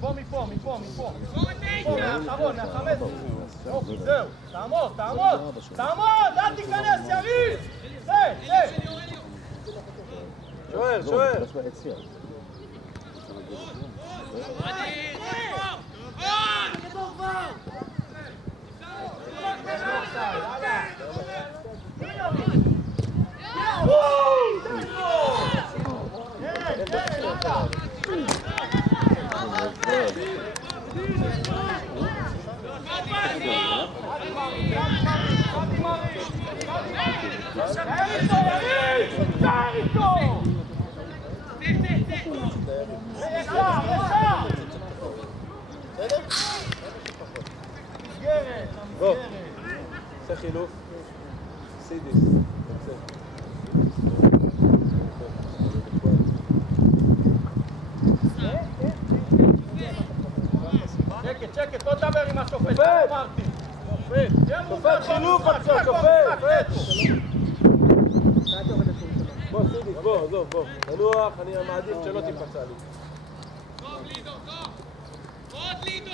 בוא מפה. מפה, מהאחרון, מהחמש. זהו, תעמוד, אל תיכנס, יריב! זה! שוער. בוא, עושה חילוף. סידיס, יוצא. שקט, לא תדבר עם השופט, אמרתי. שופט חילוף עכשיו, שופט! בוא סידיס, בוא. תנוח, אני מעדיף שלא תיפצע לי. עוד לידו!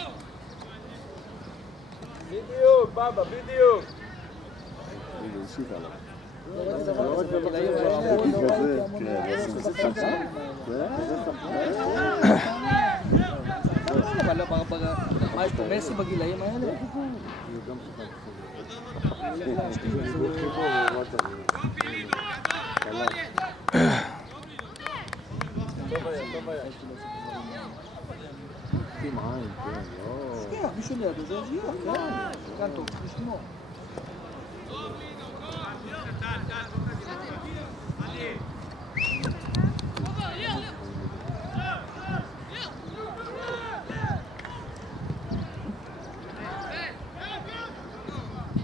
בדיוק, בבא, בדיוק. מה יש פה מסי בגילאים האלה? מישהו לידו זה יגיע, כן, כאן טוב, צריך לשמור.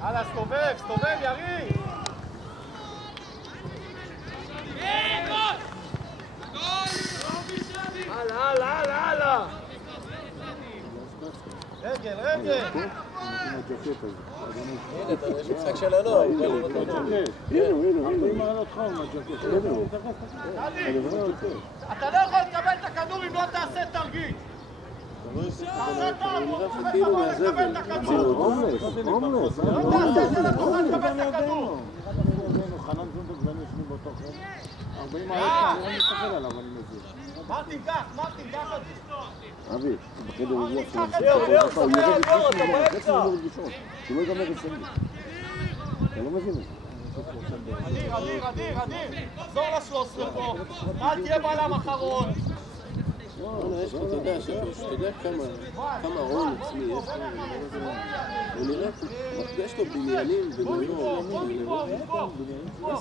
הלאה, סתובב, יריב! הלאה! רגל! הנה, יש משחק של הנוער. אתה לא יכול לקבל את הכדור אם לא תעשה תרגיל! תעשה את הכדור! חנן זונדוק ואני יושבים באותו חור. 40 מעלות, אני מסתכל עליו, אני מבין. מרטין, קח אותי! אבי, בחדר רוח שלנו. הוא יורד באמצע. הוא לא ייגמר לסנגל. אתה לא מבין את זה. אדיר, תחזור ל-13 פה, אל תהיה בעלם אחרון. יש פה, אתה יודע כמה הון עצמי יש פה, הוא נראה פה, יש לו בניינים בניו יורק,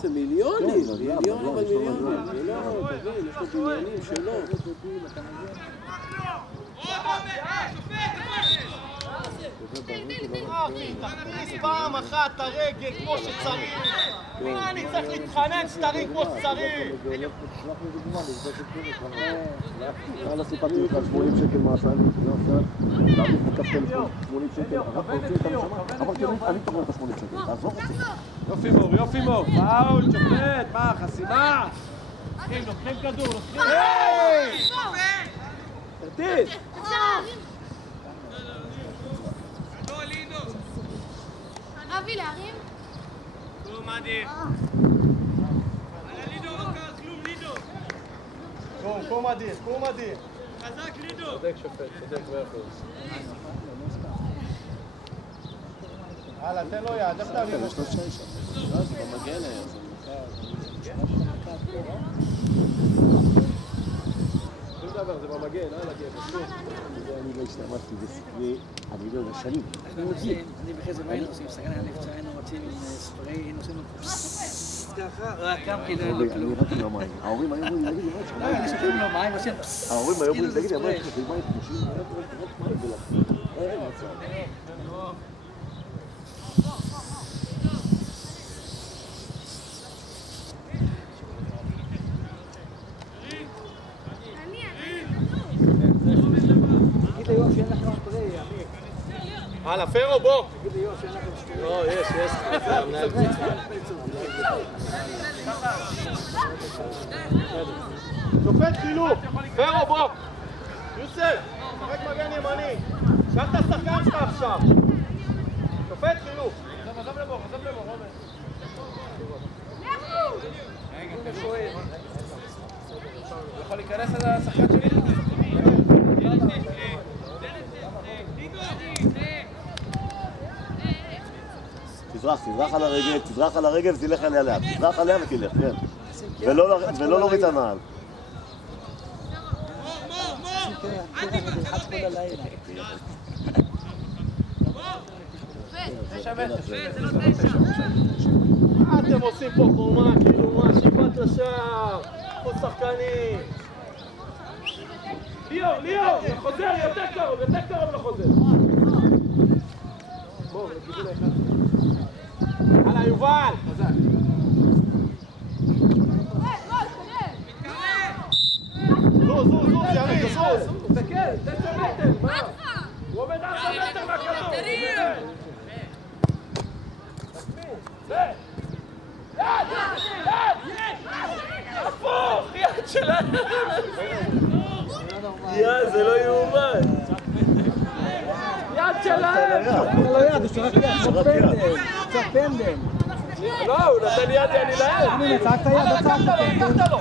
זה מיליונים, אבל מיליונים, ולא, תבין, יש לו בניינים שלו. תכניס פעם אחת את הרגל כמו שצריך. מה אני צריך להתחנן שתרים כמו שצריך? אלה סיפרתי לך 80 שקל מעשן, תעביד בקף טלפון, 80 שקל, אמרתי, אני תוכן את ה-80 שקל, תעזור אותי. יופי מור, פאול, שופט, מה, חסימה? לוקחים כדור, תרטיס! אבי להרים? כלום אדיר. לידו לא קרה כלום, לידו. קום אדיר. חזק לידו. צודק שופט, צודק 100%. הלאה, תן לו יד, איך תעביר לו? במגן היה, זה חבר, זה במגן, הלאה, גבר. אני לא השתמשתי בספרי, אני לא בשנים. אני בחזר, מה היינו עושים? סגן היה נפצע, היינו רצים עם ספרי, היינו עושים לו ככה, רק גם כאילו אין לו כלום. אני ראיתי לו מים. ההורים היו אומרים, תגיד לי, מה יש לך? לא, אני שותים לו מים, עושים ההורים היו אומרים, תגיד לי, מה ספרי. יש לך? מים פגושים? רק מים ולחים. אין מצב. תגיד ליואב שאין לכם ספרי, אמיר. הלאה, פרו, בוא! תגיד ליואב שאין לכם ספרי. לא, יש. המנהל שופט חילוף! פרו, בוא! יוסף, שחק מגן ימני! קח את השחקן שלך עכשיו! שופט חילוף! עזוב לבור, רומן! הוא יכול להיכנס לשחקן שלי? תזרח על הרגל ותלך עליה לאט. תזרח עליה ותלך, כן. ולא להוריד את הנעל. מה אתם עושים פה חומה? כאילו מה? שיפט לשער! פה שחקנים! ליאור! חוזר! יותר קרוב לחוזר! בואו, לכיוון האחד. הלאה, יובל! חזק! זוז, יריב, זוז! תסתכל, 9 מטר! מה? הוא עומד 4 מטר מהכדור! הפוך! יד שלהם! זה לא יאומן! יד שלהם! זה לא יד, הוא שרק יד, כמו פנדל. זה פנדל. לא, הוא נתן יד, אני להם! הנה, צעקת יד, לא צעקת פנדל.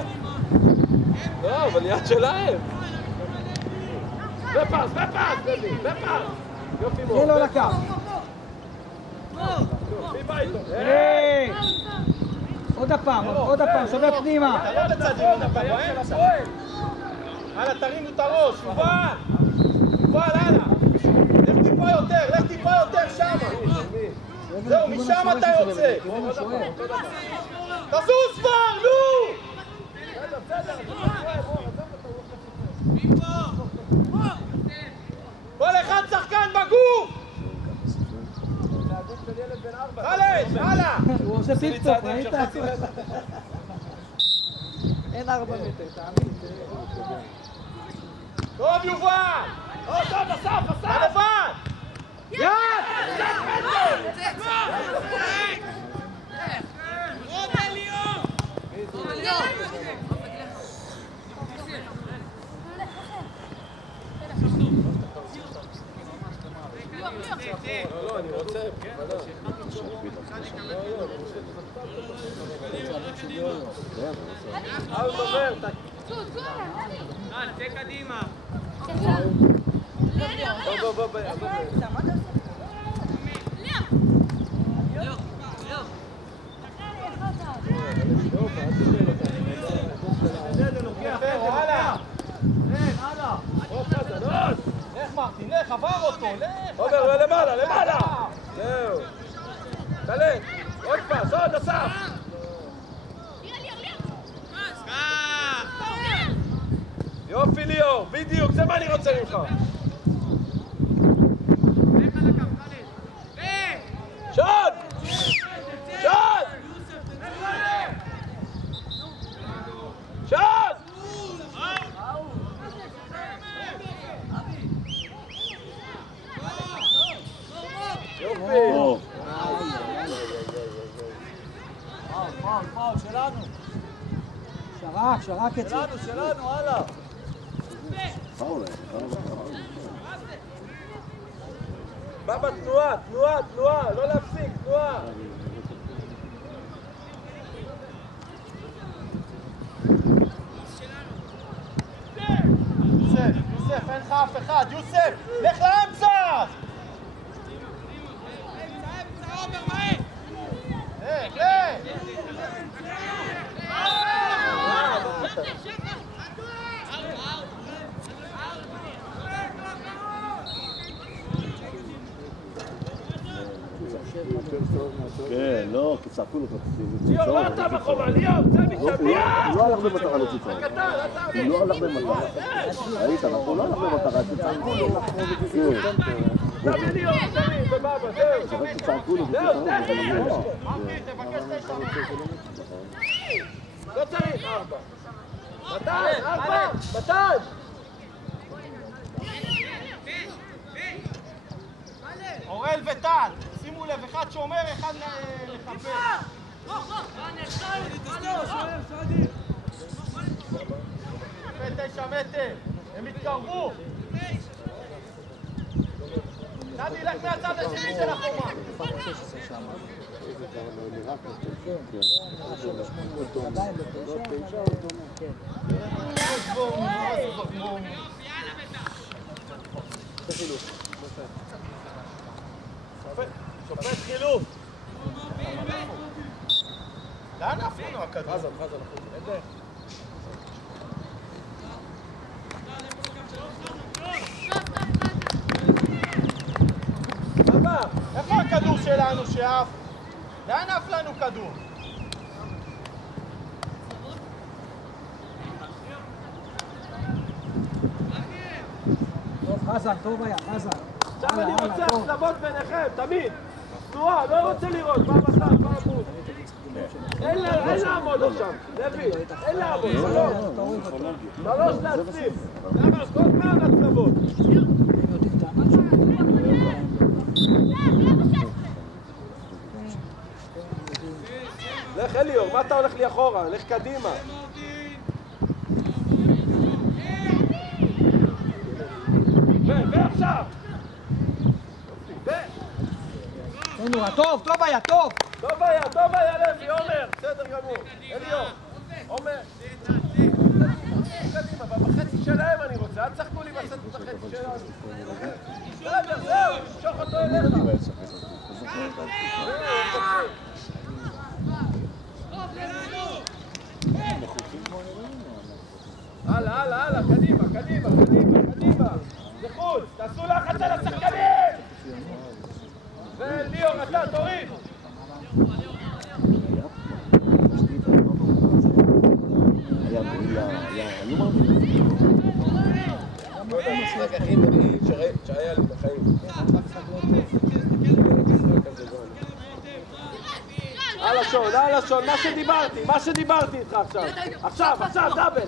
לא, אבל יד שלהם! ופס! יופי מאוד! תהיה לו לקח. מי בא איתו? עוד הפעם, שווה פנימה. אתה לא בצד ימין, אתה באמצע. הלאה, תרימו את הראש, יובל, הלאה. לך טיפה יותר שמה. זהו, משם אתה יוצא. תזוז כבר, נו! כל אחד שחקן בגוף! חלש, הלאה! הוא עושה פיפטופ, ראית? אין 4 מטר, תאמין. טוב, יובל! טוב, אסף! לבד! יד! לא, אני רוצה... אל תדבר, תצא קדימה. בוא. לך מרטין, לך, עבר אותו, לך! עובר למעלה! זהו. תלך, עוד פס, עוד אסף! יופי ליאור, בדיוק, זה מה אני רוצה ממך! שוד! יופי! פאול, שלנו. שרק את זה. שלנו, הלאה. פאול. בא בתנועה, לא להפסיק, תנועה. יוסף, אין לך אף אחד, יוסף, לך לאמצע! כן, לא, כי צעקו לו. ליאור, מה אתה בחומה? ליאור, צא משם, ליאור! הוא לא הלך במטרה להוציא צעק. הקטן, אתה... הוא לא הלך במטרה. ראית, הוא לא הלך במטרה, צעקו לו. תביא ליאור, תביא, בבאבא, זהו. צעקו לו. זהו, תבקש 9. לא צריך 4. מתן, 4! מתן! אורל וטל, שימו לב, אחד שומר, אחד לחפש. ב9 מטר, הם התקרבו. דני, לך מהצד השני של החומה. שופט חילוף. לאן עפנו הכדור? חזן, אין דרך. אבא, איפה הכדור שלנו שעף? לאן עף לנו כדור? חזן, טוב היה, חזן. עכשיו אני רוצה הצלבות ביניכם, תמיד. תנועה, לא רוצה לראות, פעם אחת, פעם אחת. אין לעמוד עכשיו, לוי, אין לעמוד, 3 להצליף. למה? כל פעם להצלבות. לך אליור, מה אתה הולך לי אחורה? לך קדימה. ועכשיו! טוב היה, טוב! טוב היה לוי, עומר, בסדר גמור. אליור, עומר. קדימה, בחצי שלהם אני רוצה, אל תשחקו לי בחצי שלהם. בסדר, זהו, שוך אותו אליך. הלאה, קדימה. לחוץ, תעשו לחץ על השחקנים! וליאור, אתה תוריד! שהיה לי בחיים. על השון, מה שדיברתי איתך עכשיו. עכשיו, דאבל.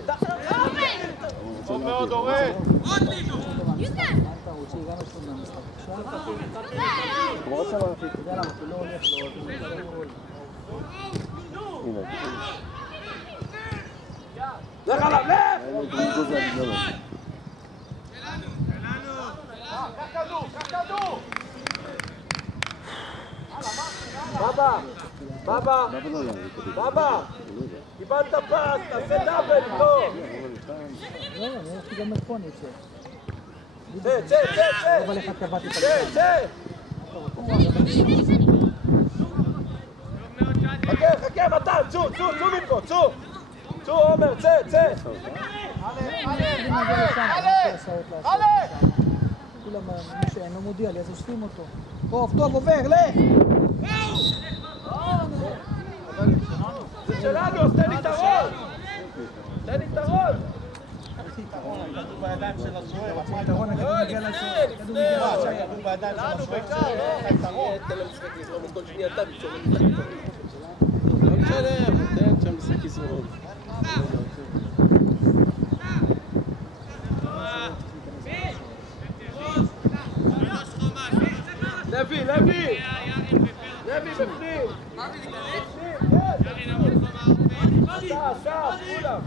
טוב מאוד, אורל. לך עליו, לך! קח כדור! בבא! קיבלת פס, תעשה דאבל איתו! לא, אני הולכתי גם מלפון יצא. צא! חכה, מתן, צאו מפה, צאו עומר, צא! עלה! כולם, מי שאינו מודיע לי, אז אוספים אותו. טוב, עובר, לך! זה שלנו, אז תן לי את הראש! כדור בידיים של השוער. יתרון, הכדור מגיע לשוער. כדור בידיים של השוער. תן להם משחק לזרום את כל שנייה דוד שומע. לא משנה, תן שם משחק יזרום. לוי בפנים! עכשיו, כולם!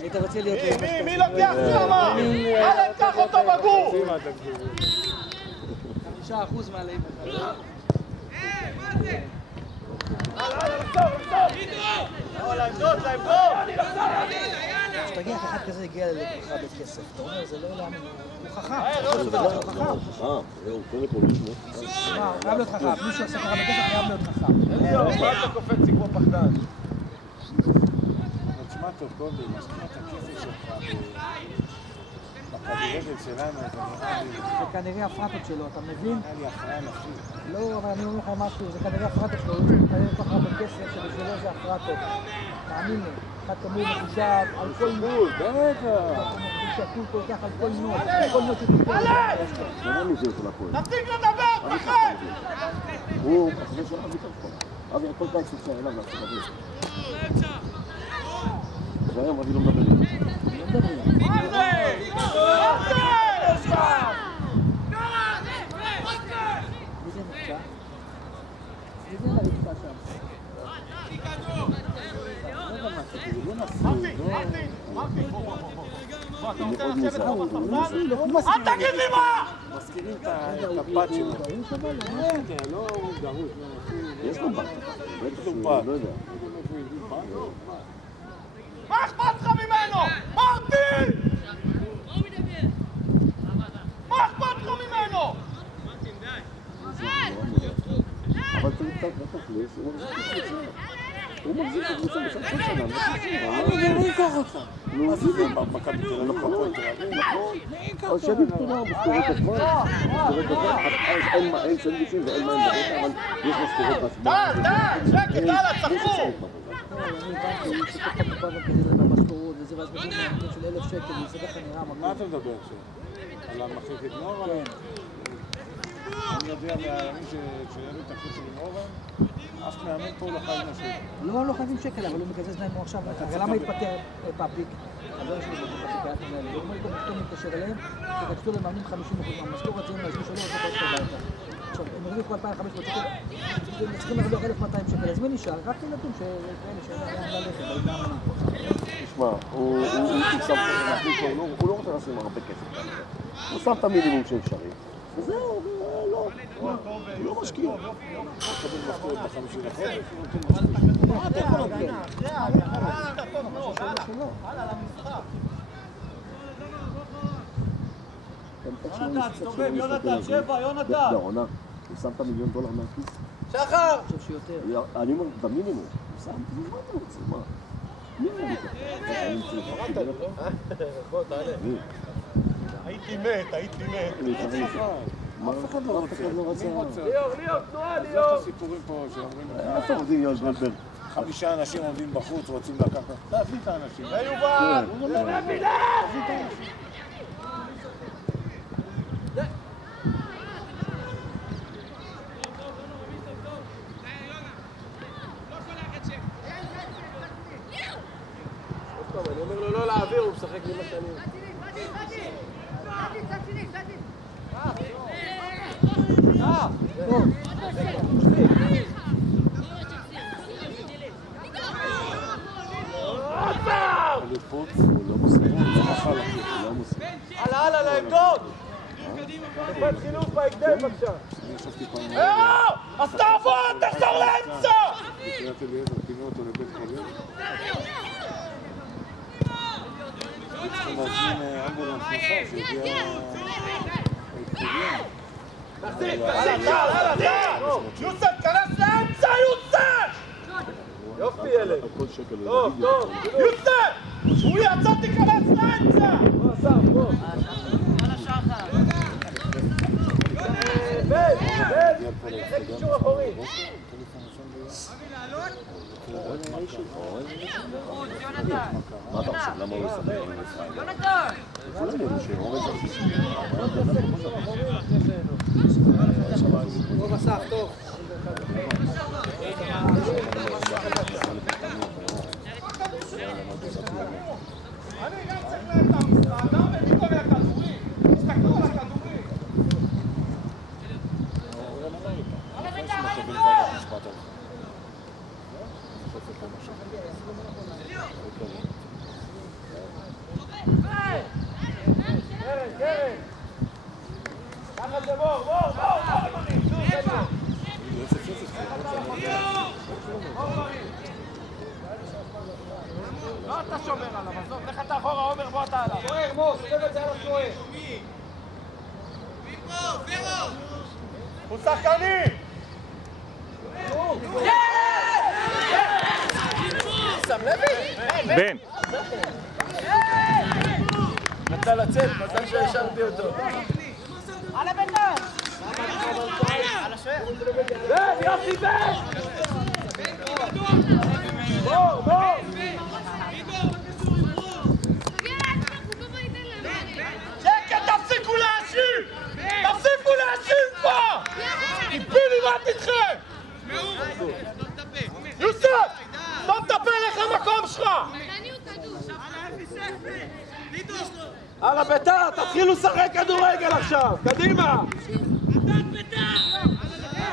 היית רוצה להיות... מי לוקח שמה? אלה, קח אותו בגור! 5% מעלים. לעמדות! נניח אחד כזה הגיע לך בית כסף, אתה אומר, זה לא להאמין, הוא חכם, הוא קודם כל לשמור. הוא חייב להיות חכם, מישהו עושה ככה בכסף חייב להיות חכם. מה אתה קופץ לי כמו פחדן? תשמע טוב, קובי, משקיע את הכסף שלך בכדורגל שלנו, זה נראה לי... זה כנראה הפרטות שלו, אתה מבין? נראה לי הפרעה נפשית. לא, אבל אני אומר לך משהו, זה כנראה הפרטות שלו, הוא כנראה כל כך הרבה כסף שבשבילו זה הפרטות. תאמין לי, אחד תמור מחושב על כל נוט. שקול כל כך על כל נוט, כל נוט שתתקול. זה לא מזה של הפועל. תפסיק לדבר, פחד! הוא, אחרי שנה ויתר פה. אבי, הכל די סופסה אליו לעשות את זה. והיום אבי לא מדבר איתו. לא מדבר איתו. מה זה? מה זה? יש לך! מי זה נפצע? מי זה נפצע שם? אל תגיד לי מה! מזכירים את הבת שלו. לא גרוש, יש לו בת. יש לו בת. לא יודע. מה אכפת לך ממנו? מרטין! מה אכפת לך ממנו? אבל צריך קצת לתכלס, הוא מחזיק את קבוצה בסוף שנה. הוא ייקח אותה. אז זה מכבי תל אביב הפועל תל אביב. אז שביב תודה, משכורת עצמה. אין סנדוויצ'ים ואין מים בבית, אבל יש משכורת בעצמה. די, שקט, הלאה, צחקו! אני הבנתי שכל כך מפעם כזה במשכורות וזה, ואז מגיעים מהמחיר של 1,000 שקל, וזה ככה נראה מקום. מה אתה מדבר עכשיו? על המחלקת נוער? כן. אני יודע מהימים שהעלו את הקוד של אורן, אף מאמן פה לא חייב נשאיר. לא חייבים שקל, אבל הוא מקזז להם עכשיו. הרי למה התפטר פאפיק? חבר שלי בפאפיק היה מנהל. הוא אומר לי, פתאום מתקשר אליהם, ורצו למאמנים 50% מהמשכורת, זה הם להזמין שלו, זה פשוט הביתה. עכשיו, הם הרוויחו 2,500 שקל, הם צריכים להרוויח 1,200 שקל, אז מי נשאר? רק ילדים שאין להם ללכת, באים מאמנים. תשמע, הוא לא רוצה לשים הרבה כסף. הוא שם את המינימום שאפשרי. וזהו, לא משקיע. קבל משכורת ב-50 לחודש, מה אתה יכול להגיד? יונתן, סתובב, יונתן, שבע, יונתן! לעונה, הוא שם את $1,000,000 מהכיס. שחר! אני חושב שיותר. אני אומר, במינימום. הוא שם, מה אתה רוצה, מה? מינימום. בוא, תעלה. הייתי מת. מה אף אחד לא רצה? ליאור, תנועה, יש ליאור! את הסיפורים פה שאומרים איפה עובדים יואל גולדברג? 5 אנשים עומדים בחוץ, רוצים לקחת. להביא את האנשים. ויובל! להביא את האנשים. אני אומר לו לא להעביר, הוא משחק לי בשנים. הלאה, לעמדות! תפת חילוף בהקדם, בבקשה. אז תעבוד, תחזור לאמצע! קריאת אליעזר, פינו אותו לבית חולים. צריכים להזמין אמבולנס נוסף שהגיע... תחזיק, יוסף, כנס לאמצע, יוסף! יופי, ילד. טוב. יוסף! הוא יצא, תיכנס לאמצע! בוא, אסף, בוא. זה קישור אחורי. מה אתה חושב? למה הוא יספר עם ישראל? יונתן! טוב, אסף, טוב. אני גם צריך להם את המסעדה ומי קורא הכדורים? תסתכלו על הכדורים! קרן! ככה זה בור, אדוני! לא אתה שומר עליו, עזוב, לך אתה אחורה עמוס, סובב את זה על השוער. הוא שחקני! שם לוי? בן! רצה לצאת, מזל שהשארתי אותו. על הביתר! בן, יופי בן! בור, בור! שקט, תפסיקו להאשים! תפסיקו להאשים פה! טיפי לימד איתכם! יוסף! סתום את הפה, לך למקום שלך! הלאה ביתר, תתחילו לשחק כדורגל עכשיו, קדימה!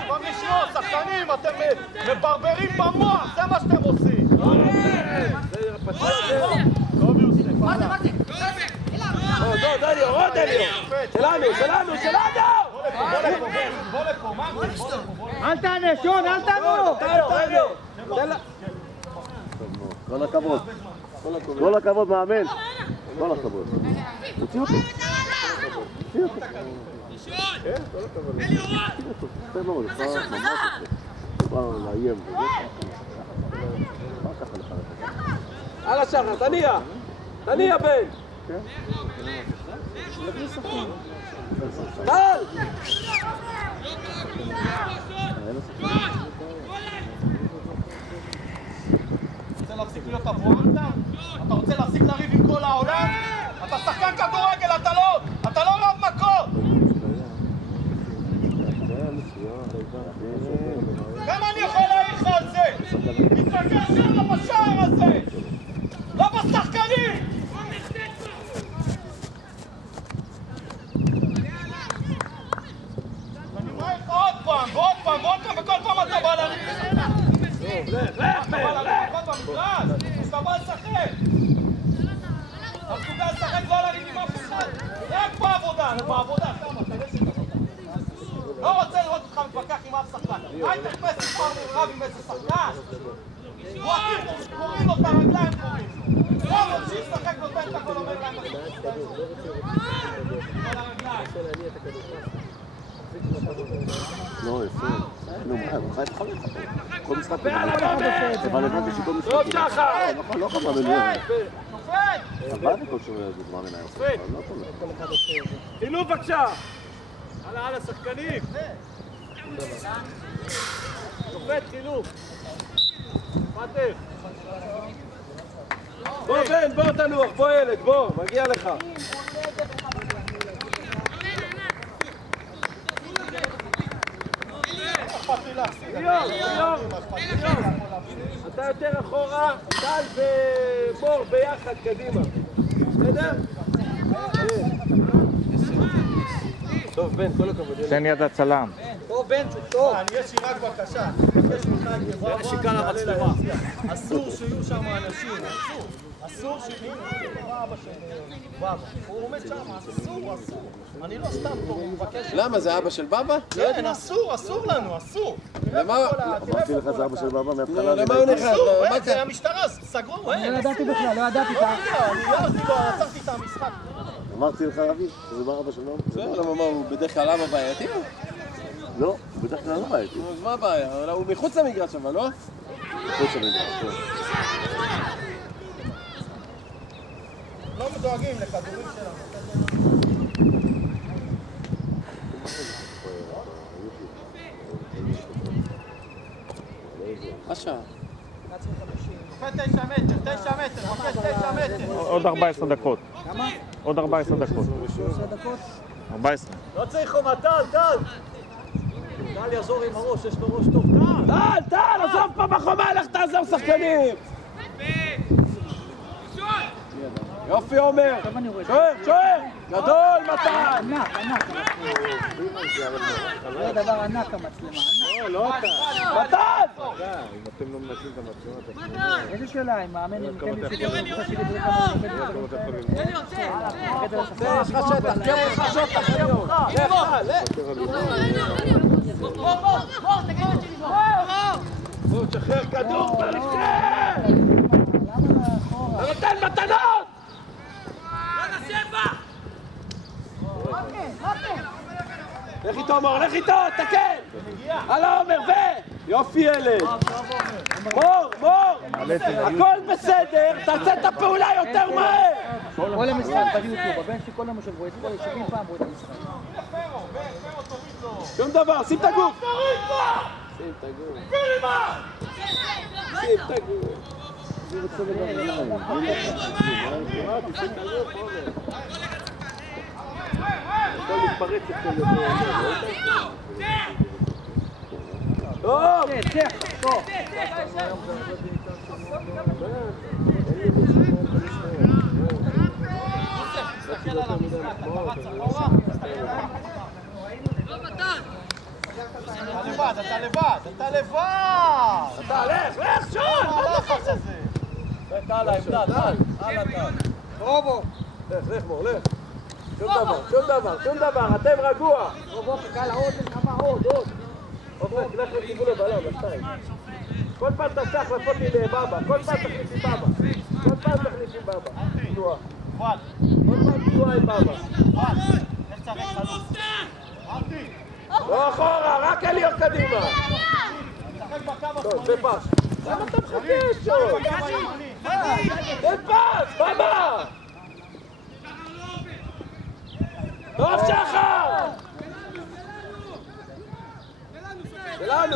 בוא נשמור, שחקנים, אתם מברברים במוח, זה מה שאתם עושים! טוב יוסף, עוד אליו, עוד אליו! שלנו, שלנו, שלנו! בוא לפה, מה? אל תענה, שון, אל תענו! כל הכבוד. כל הכבוד, מאמן. כל הכבוד. הוציא אותו. הוציא אותו. תן לו, לך ממש אותו. בא לאיים. מה ככה לך? הלאה שחר, תניע! תניע בן! טל! רוצה להפסיק להיות אבואנטה? אתה רוצה להפסיק לריב עם כל העולם? אתה שחקן כדורגל, אתה לא רב מכות! כמה אני יכול להעיר לך על זה? תתרכז שם בשער הזה! לא בשחקנים! אני רואה לך עוד פעם, ועוד פעם, ועוד פעם, וכל פעם אתה בא להריב בשחקן! אתה בא להריב במגרש! אתה בא לשחק! אתה מסוגל לשחק לא להריב עם אף אחד! רק בעבודה, בעבודה, כמה, אתה נשק עבודה! לא רוצה לראות אותך מתווכח עם אף שחקן! היי תחפש מספר מרחב עם איזה שחקן! קוראים לו את הרגליים קוראים! לא, ממשיך לשחק נותן את הכל אומר להם כל הרגליים! לא, יפה. נו, מה התחלת לך פה? כל משחק אבל הבנתי שכל משחק טוב שחר! לא חבר מנהל. שופט! הבנתי כל שומע דוגמה מנהל. שופט! חילוף בבקשה! הלאה, שחקנים! שופט חילוף! פתח! בוא בן, בוא תנוח, בוא ילד, בוא, מגיע לך. ליאור, אתה יותר אחורה, טל ובור ביחד קדימה. בסדר? טוב בן, כל הכבוד. תן יד הצלם. טוב בן, טוב. יש לי רק בקשה, מבקש ממך את נשיקה למצלמה. אסור שיהיו שם אנשים, אסור שיהיו אבא של בבא. הוא עומד שם, אסור. אני לא סתם פה, הוא מבקש... למה, זה אבא של בבא? כן, אסור לנו, אסור. למה? אמרתי לך זה אבא של בבא מההתחלה. למה הוא נכנס? אסור, זה המשטרה, סגרו, אין. לא ידעתי בכלל, לא ידעתי. אני עצרתי את המשחק. אמרתי לך אבי, שזה בא אבא שלו. בסדר, למה, הוא בדרך כלל אבא בעייתי? לא, הוא בדרך כלל לא בעייתי. אז מה הבעיה? הוא מחוץ למגרש אבל, לא? מחוץ למגרש, כן. לא דואגים לכדורים שלנו. אשה. 9 מטר, מבקש 9 מטר. עוד 14 דקות. כמה? עוד 14 דקות. 13 דקות? 14. לא צריך חומה, טל! טל יעזור עם הראש, יש לו ראש טוב, טל, עזוב פה בחומה, לך תעזור שחקנים! יופי עומר! שוער! גדול, מתן! ענק. זה דבר ענק המצלמה, ענק. לא אתה. מתן! אם אתם לא מנצלים את המצלמה, אתה איזה שאלה, אם מאמן ייתן לי סיכוי, אני רוצה שיגיד לי כמה יש לך שטח, כן, יש לך שטח, בוא, תשחרר כדור, אתה נותן מתנות! לך איתו מור, לך איתו, תקן! הלאה עומר, יופי ילד! מור, הכל בסדר, תעשה את הפעולה יותר מהר! כל המשחק, תגידו שוב, הבן שלי כל המשחק רואה את כל 70 פעם רואה את המשחק. שום דבר, שים את הגוף! שים את הגוף! הכל מתפרץ אצל טוב! טוב! תסתכל על המשחק, אתה רץ אחורה, אתה לבד! אתה לך שון! מה הלחץ הזה? על העמדה, לך מור, לך. שום דבר, אתם רגוע. קל עוד, עוד. אופק, לך לכיוון הבלם, השתיים. כל פעם תעשה החלפות עם בבא, כל פעם תחליף עם בבא. תנועה. כל פעם תנועה עם בבא. לא אחורה, רק אליור קדימה. טוב, זה פס. למה אתה מחכה שון? זה פס, בבא! טוב שחר!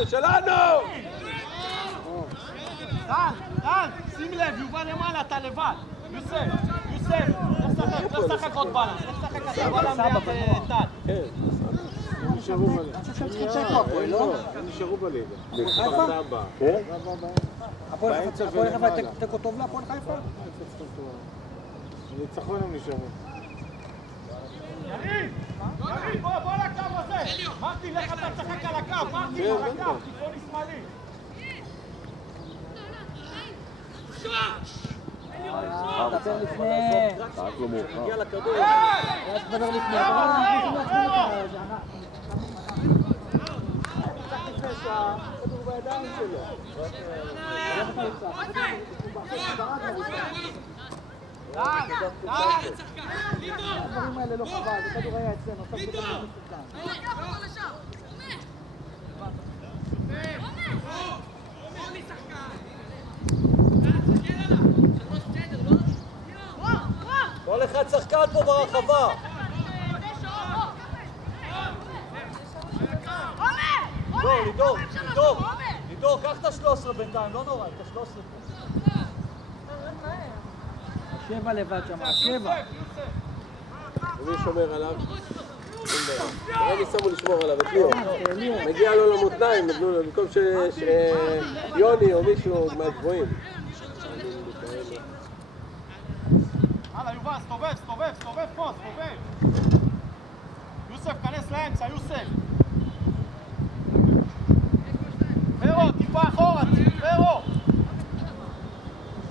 שלנו! דן, שים לב, יובל למעלה, אתה לבד. יוסף, לך שחק עוד בלנס, לך שחק את הבלנס טל. הם נשארו בליגה. כן? הפועל חיפה תיקו טוב לה, הפועל חיפה? ניצחון הם נשארו. יריב, בוא לקו הזה. מרטין, לך אתה תשחק על הקו, מרטין, על הקו, קיצוני שמאלי. דבר לפני. הגיע לכדור. דבר לפני. הכדור בידיים שלו. הדברים האלה לא חבל, הכדור היה אצלנו, עכשיו זה גם מסוכן. כל אחד שחקן פה ברחבה. לידור, קח את ה-13 בינתיים, לא נורא, את ה-13 פה. 7 לבד שם, 7. ומי שומר עליו? אני שמו לשמור עליו, את ליאור. מגיע לו למותניים, נתנו לו, במקום שיוני או מישהו מהגבוהים. הלאה, יובל, סתובב פה, יוסף, כנס לאמצע, יוסף. פרו, טיפה אחורה, פרו.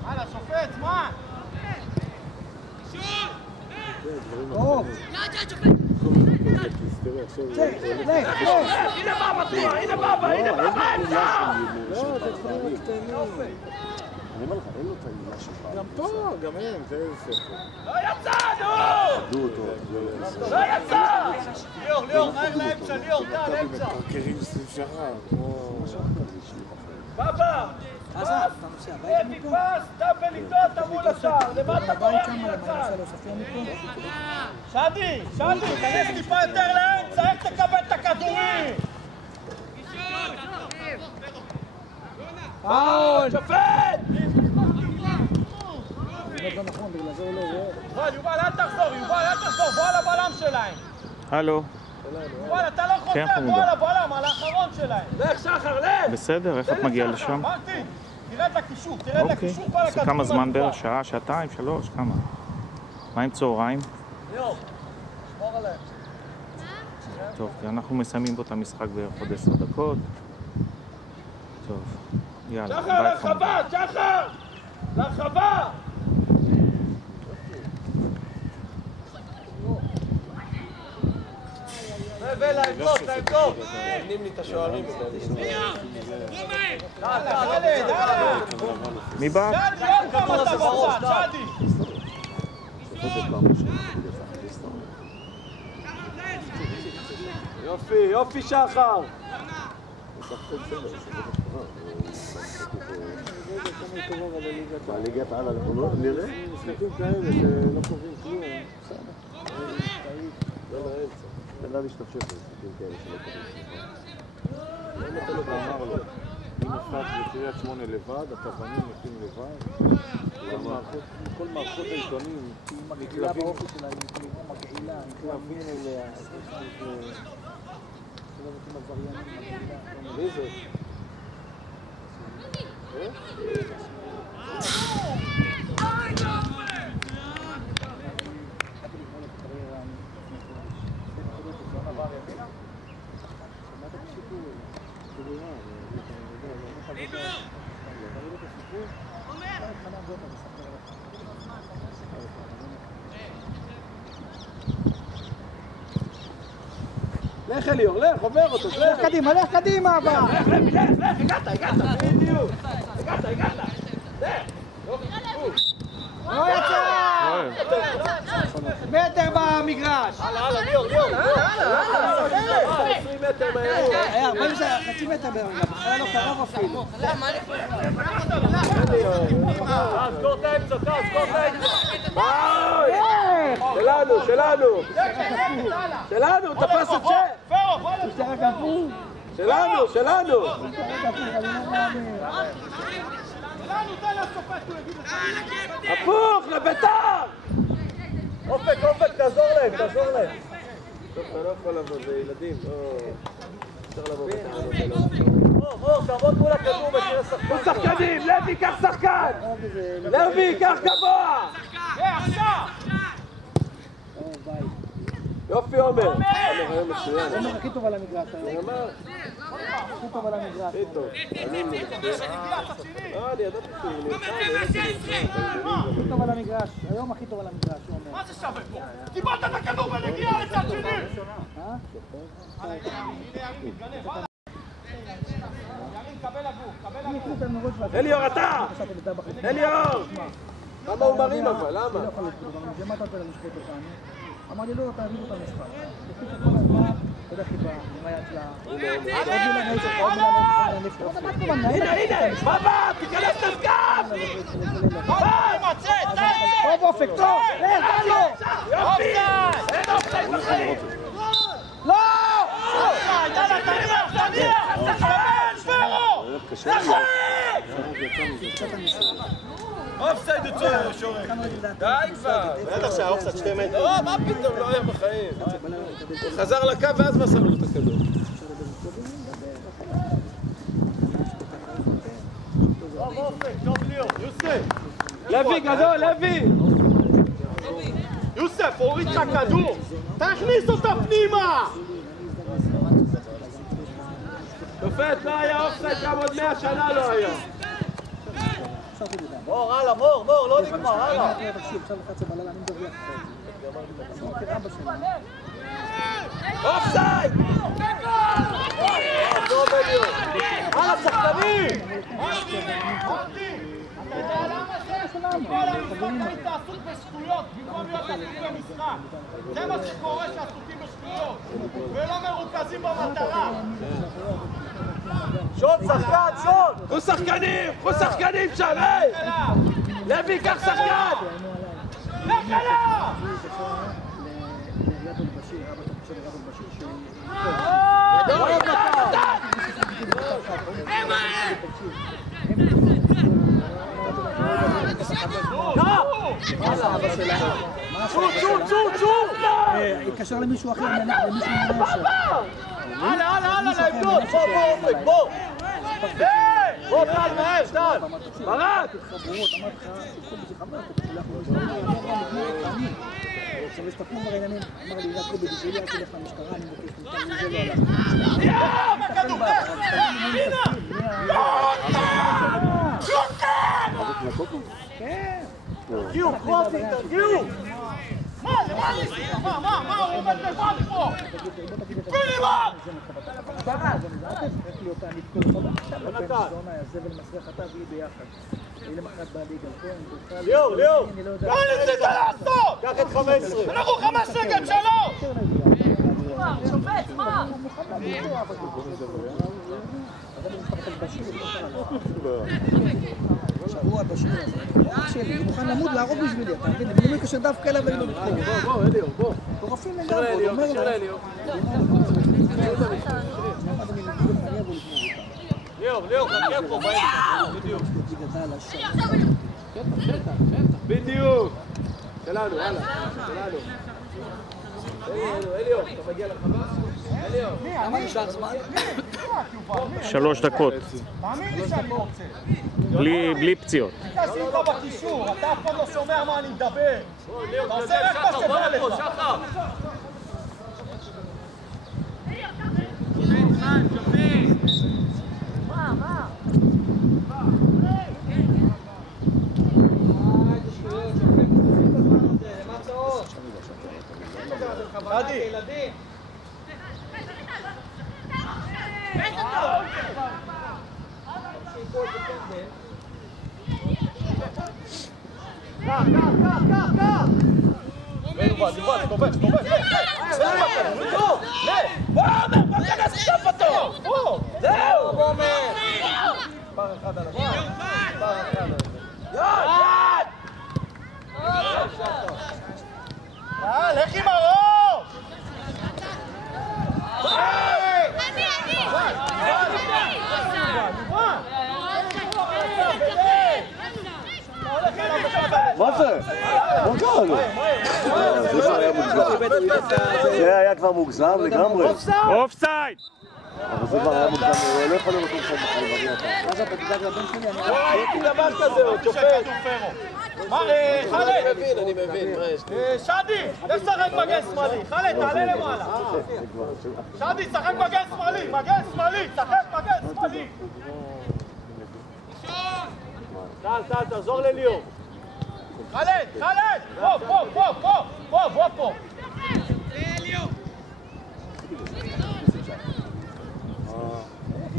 הלאה, שופט, זמן. טוב. הנה בבא, אמצע! לא, זה דברים קטנים. אני אומר לך, אין לו את העילה שלך. גם פה, גם אין, זה ספר. לא יצאנו! לא יצא! ליאור, מהר לאמצע, ליאור, טל, אמצע. מקרקרים סביב שחר, כמו... בבא! פס! אדי פס, טאפל איתו, אתה מול השער, למטה בורח מהצד. שדי, תכנס טיפה יותר לאמצע, איך תקבל את הכדורים? פאול! שופט! יובל, אל תחזור, בוא על הבלם שלהם. הלו. יובל, אתה לא חוזר, בוא על הבלם, על האחרון שלהם. לך שחר, לך! בסדר, איך את מגיעה לשם? מרטין, תרד לקישור, כל הכדורים. זה כמה זמן בערך? שעה, שעתיים, 3, כמה? מה עם צהריים? ליאור, שמור עליהם. טוב, אנחנו מסיימים פה את המשחק בערך עוד 10 דקות. טוב, יאללה. שחר, לרחבה, שחר! לרחבה! ולעמדות. נותנים לי את השוערים. מי בא? שדי, עוד כמה אתה בצד, שדי! יופי, יופי שחר. בליגת העל אנחנו לא נראה? משחקים כאלה שלא קובעים כלום. לא לאמצע. אין לה להשתפשף במשחקים כאלה שלא קובעים כלום. למה אתה לא אמר לו? אם משחק בקריית שמונה לבד, הכוונים נותנים לבד. כל מערכות העיתונים מגעילה באופי שלה, היא מגעילה, היא מתלהבים אליה, שלא נותנים עבריינים, מגעילה. מי זה? לך אליאור, לך, עובר אותו, לך קדימה, לך קדימה, אבל! הגעת, בדיוק! הגעת! לך! לא יצא! מטר במגרש! הלאה, ליאור! הלאה! 20 מטר מהאירוע! היה 40 חצי מטר במגרש, היה לא קרוב אפילו. סגור את האמצע, סגור את האמצע! שלנו! תפס את שלנו! הפוך, לביתר! אופק, תעזור להם! טוב, אתה לא יכול לבוא, זה ילדים, אפשר לבוא בטענות. מור, תעמוד מול הכדור ותראה שחקן. הוא שחקנים, לוי, קח שחקן! לוי, קח גבוה! יופי עומר! עומר היום מצוין. עומר הכי טוב על המגרש היום. הכי טוב על המגרש. הכי טוב. אני ידעתי שהוא הכי טוב על המגרש. היום הכי טוב על המגרש, עומר. מה זה שווה פה? קיבלת את הכדור ונגיעה לצד שני! אליאור, אתה! אליאור! למה הוא מרים אבל? למה? למה אתה רוצה לשפוט אותנו? אמר לי, לא, תעביר אותה משחק. לפי שכל הזמן, אתה יודע, חיבה, עם היד שלה. הנה! בבא! תיכנס לסקאפ! טוב אופק, טוב! יופי! אין אופסייד בחיים! לא! יאללה, תניח! שפרו! אופסייד הוא צוער, שורק. די כבר. בטח שהאופסייד 2 מטר. לא, מה פתאום, לא היה בחיים. הוא חזר לקו ואז מסר לו את הכדור. טוב אופק, טוב ליאור, יוסף! לוי גדול, לוי! יוסף, הוריד לך כדור! תכניס אותה פנימה! שופט, לא היה אופסייד, גם עוד 100 שנה לא היה. מור, הלאה, מור, לא נגמר, הלאה! אופסייד! הלאה, שחקנים! אתה יודע למה זה? כל המשחק היית עסוק בשטויות במקום להיות עסוקים במשחק. זה מה שקורה שעסוקים בשטויות ולא מרוכזים במטרה. שון, שחקן, שון! קחו שחקנים שם, היי! לוי, קח שחקן! לך אליו! התקשר למישהו אחר, למישהו מנשר. הלאה, לעמדות! בוא! בוא, טל, מהר, טל! ברק! עכשיו יש תפום ברעניינים, אמר לי, רק לא בשבילי, רק תלך למשטרה, אני מבקש מכאן, זה לא הלך. כן! תגיעו, תגיעו! מה, הוא עומד לבד פה? פינימה! ליאור! מה ניסית לעשות? קח את 15! אנחנו 5 גם 3! שבוע בשיר הזה, אח שלי, הוא מוכן למות להרוג בשבילי, אתה מבין? אני לא מקשר דווקא אליו ולא בתחום. בוא, אליו, בוא. מטורפים לגמרי, הוא אומר ליאור, חכה פה, בדיוק. בדיוק. שלנו, הלאה, שלנו. אליו, אתה מגיע לרחבה? אליו. למה נשאר זמן? 3 דקות. בלי פציעות. תשים לך בקישור, אתה אף פעם לא שומע מה אני מדבר. אתה עושה רק מה שבא לך. ילדים. לך עם הראש! מה זה? מה קרה לו? זה היה כבר מוגזם לגמרי. אופסייד! אבל זה כבר היה מוגזם, הוא לא יכול להיות מקום שם בחיים. מה זה, אתה תדאג לבן שלי? אני לא ראיתי דבר כזה, הוא שופט. מה, חלד? אני מבין, מה יש לי? שדי, לך שחק מגן שמאלי. חלד, תעלה למעלה. שדי, שחק מגן שמאלי. מגן שמאלי, שחק מגן שמאלי. טל, תעזור לליאור. חלד! פה!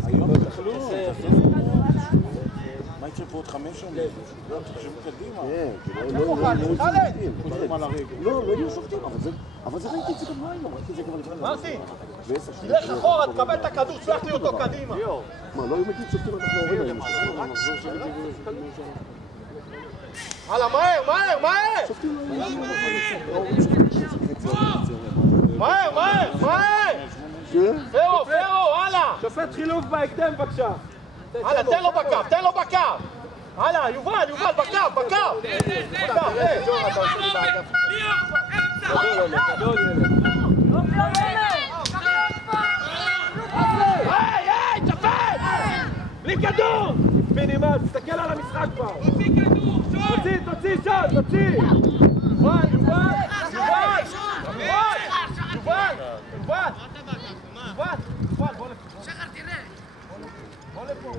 היום תחלו, מה יקרה פה עוד 5 שנים? תחשבו קדימה. חוזרים על הרגל. לא יהיו שופטים, אבל זה ראיתי את זה גם לא היום, ראיתי את זה כבר לפני. מרטי, תלך אחורה, תקבל את הכדור, שלח לי אותו קדימה. מה, לא היו מגיעים שופטים, אנחנו הורים היום. הלאה, מהר! פרו, הלאה! שופט חילוף בהקדם, בבקשה. הלאה, תן לו בקו! הלאה, יובל, בקו! היי, תפס! בלי כדור! מינימל, תסתכל על המשחק כבר. תוציא, תוציא! יובל, בוא לפה. שחר, תראה. בוא לפה.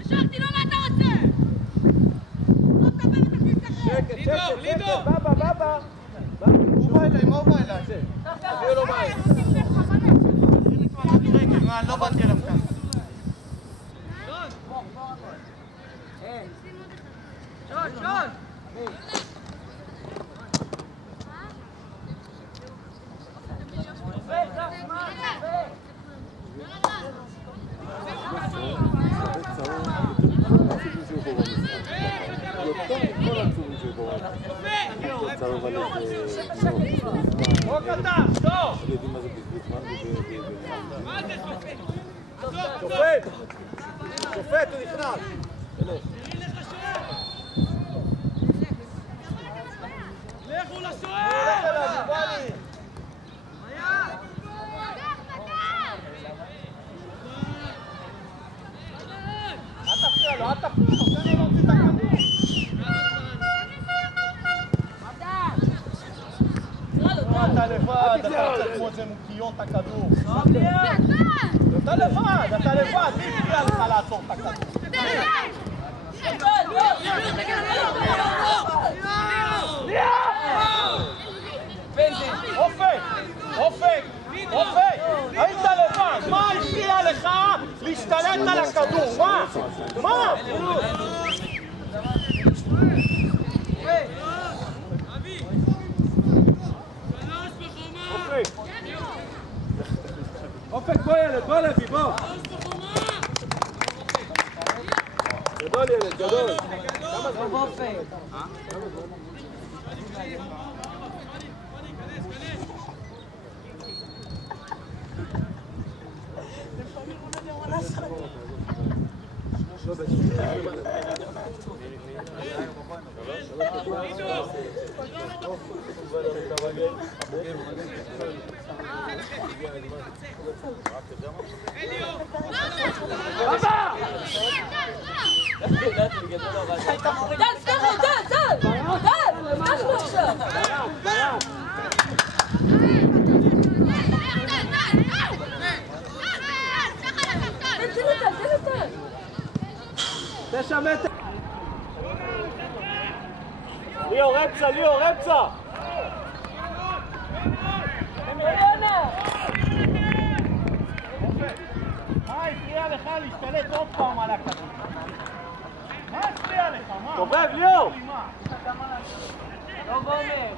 השארתי לו מה אתה רוצה? שקט, בבא. הוא בא אליי, מה הוא בא אליי? תביאו לו מים. לא באתי אליו כאן. שון! שופט, הוא נכנס. לכו לשוער! אל תפריע לו, תן לו להוציא את הכדור. אתה לבד, אתה רוצה כמו איזה מוקיון את הכדור. אתה לבד, מי הפריע לך לעצור את הכדור? אופק, היית לבד, מה הפריע לך להשתלט על הכדור? מה? אבי! 3 ילד, בוא לוי, בוא. גדול ילד, גדול. כמה זמן? ליאור, אמצע, ליאור, אמצע! מה הפריע לך להשתלט עוד פעם על הכדור? מה הפריע לך? מה? תובב, ליאור! לא גומר.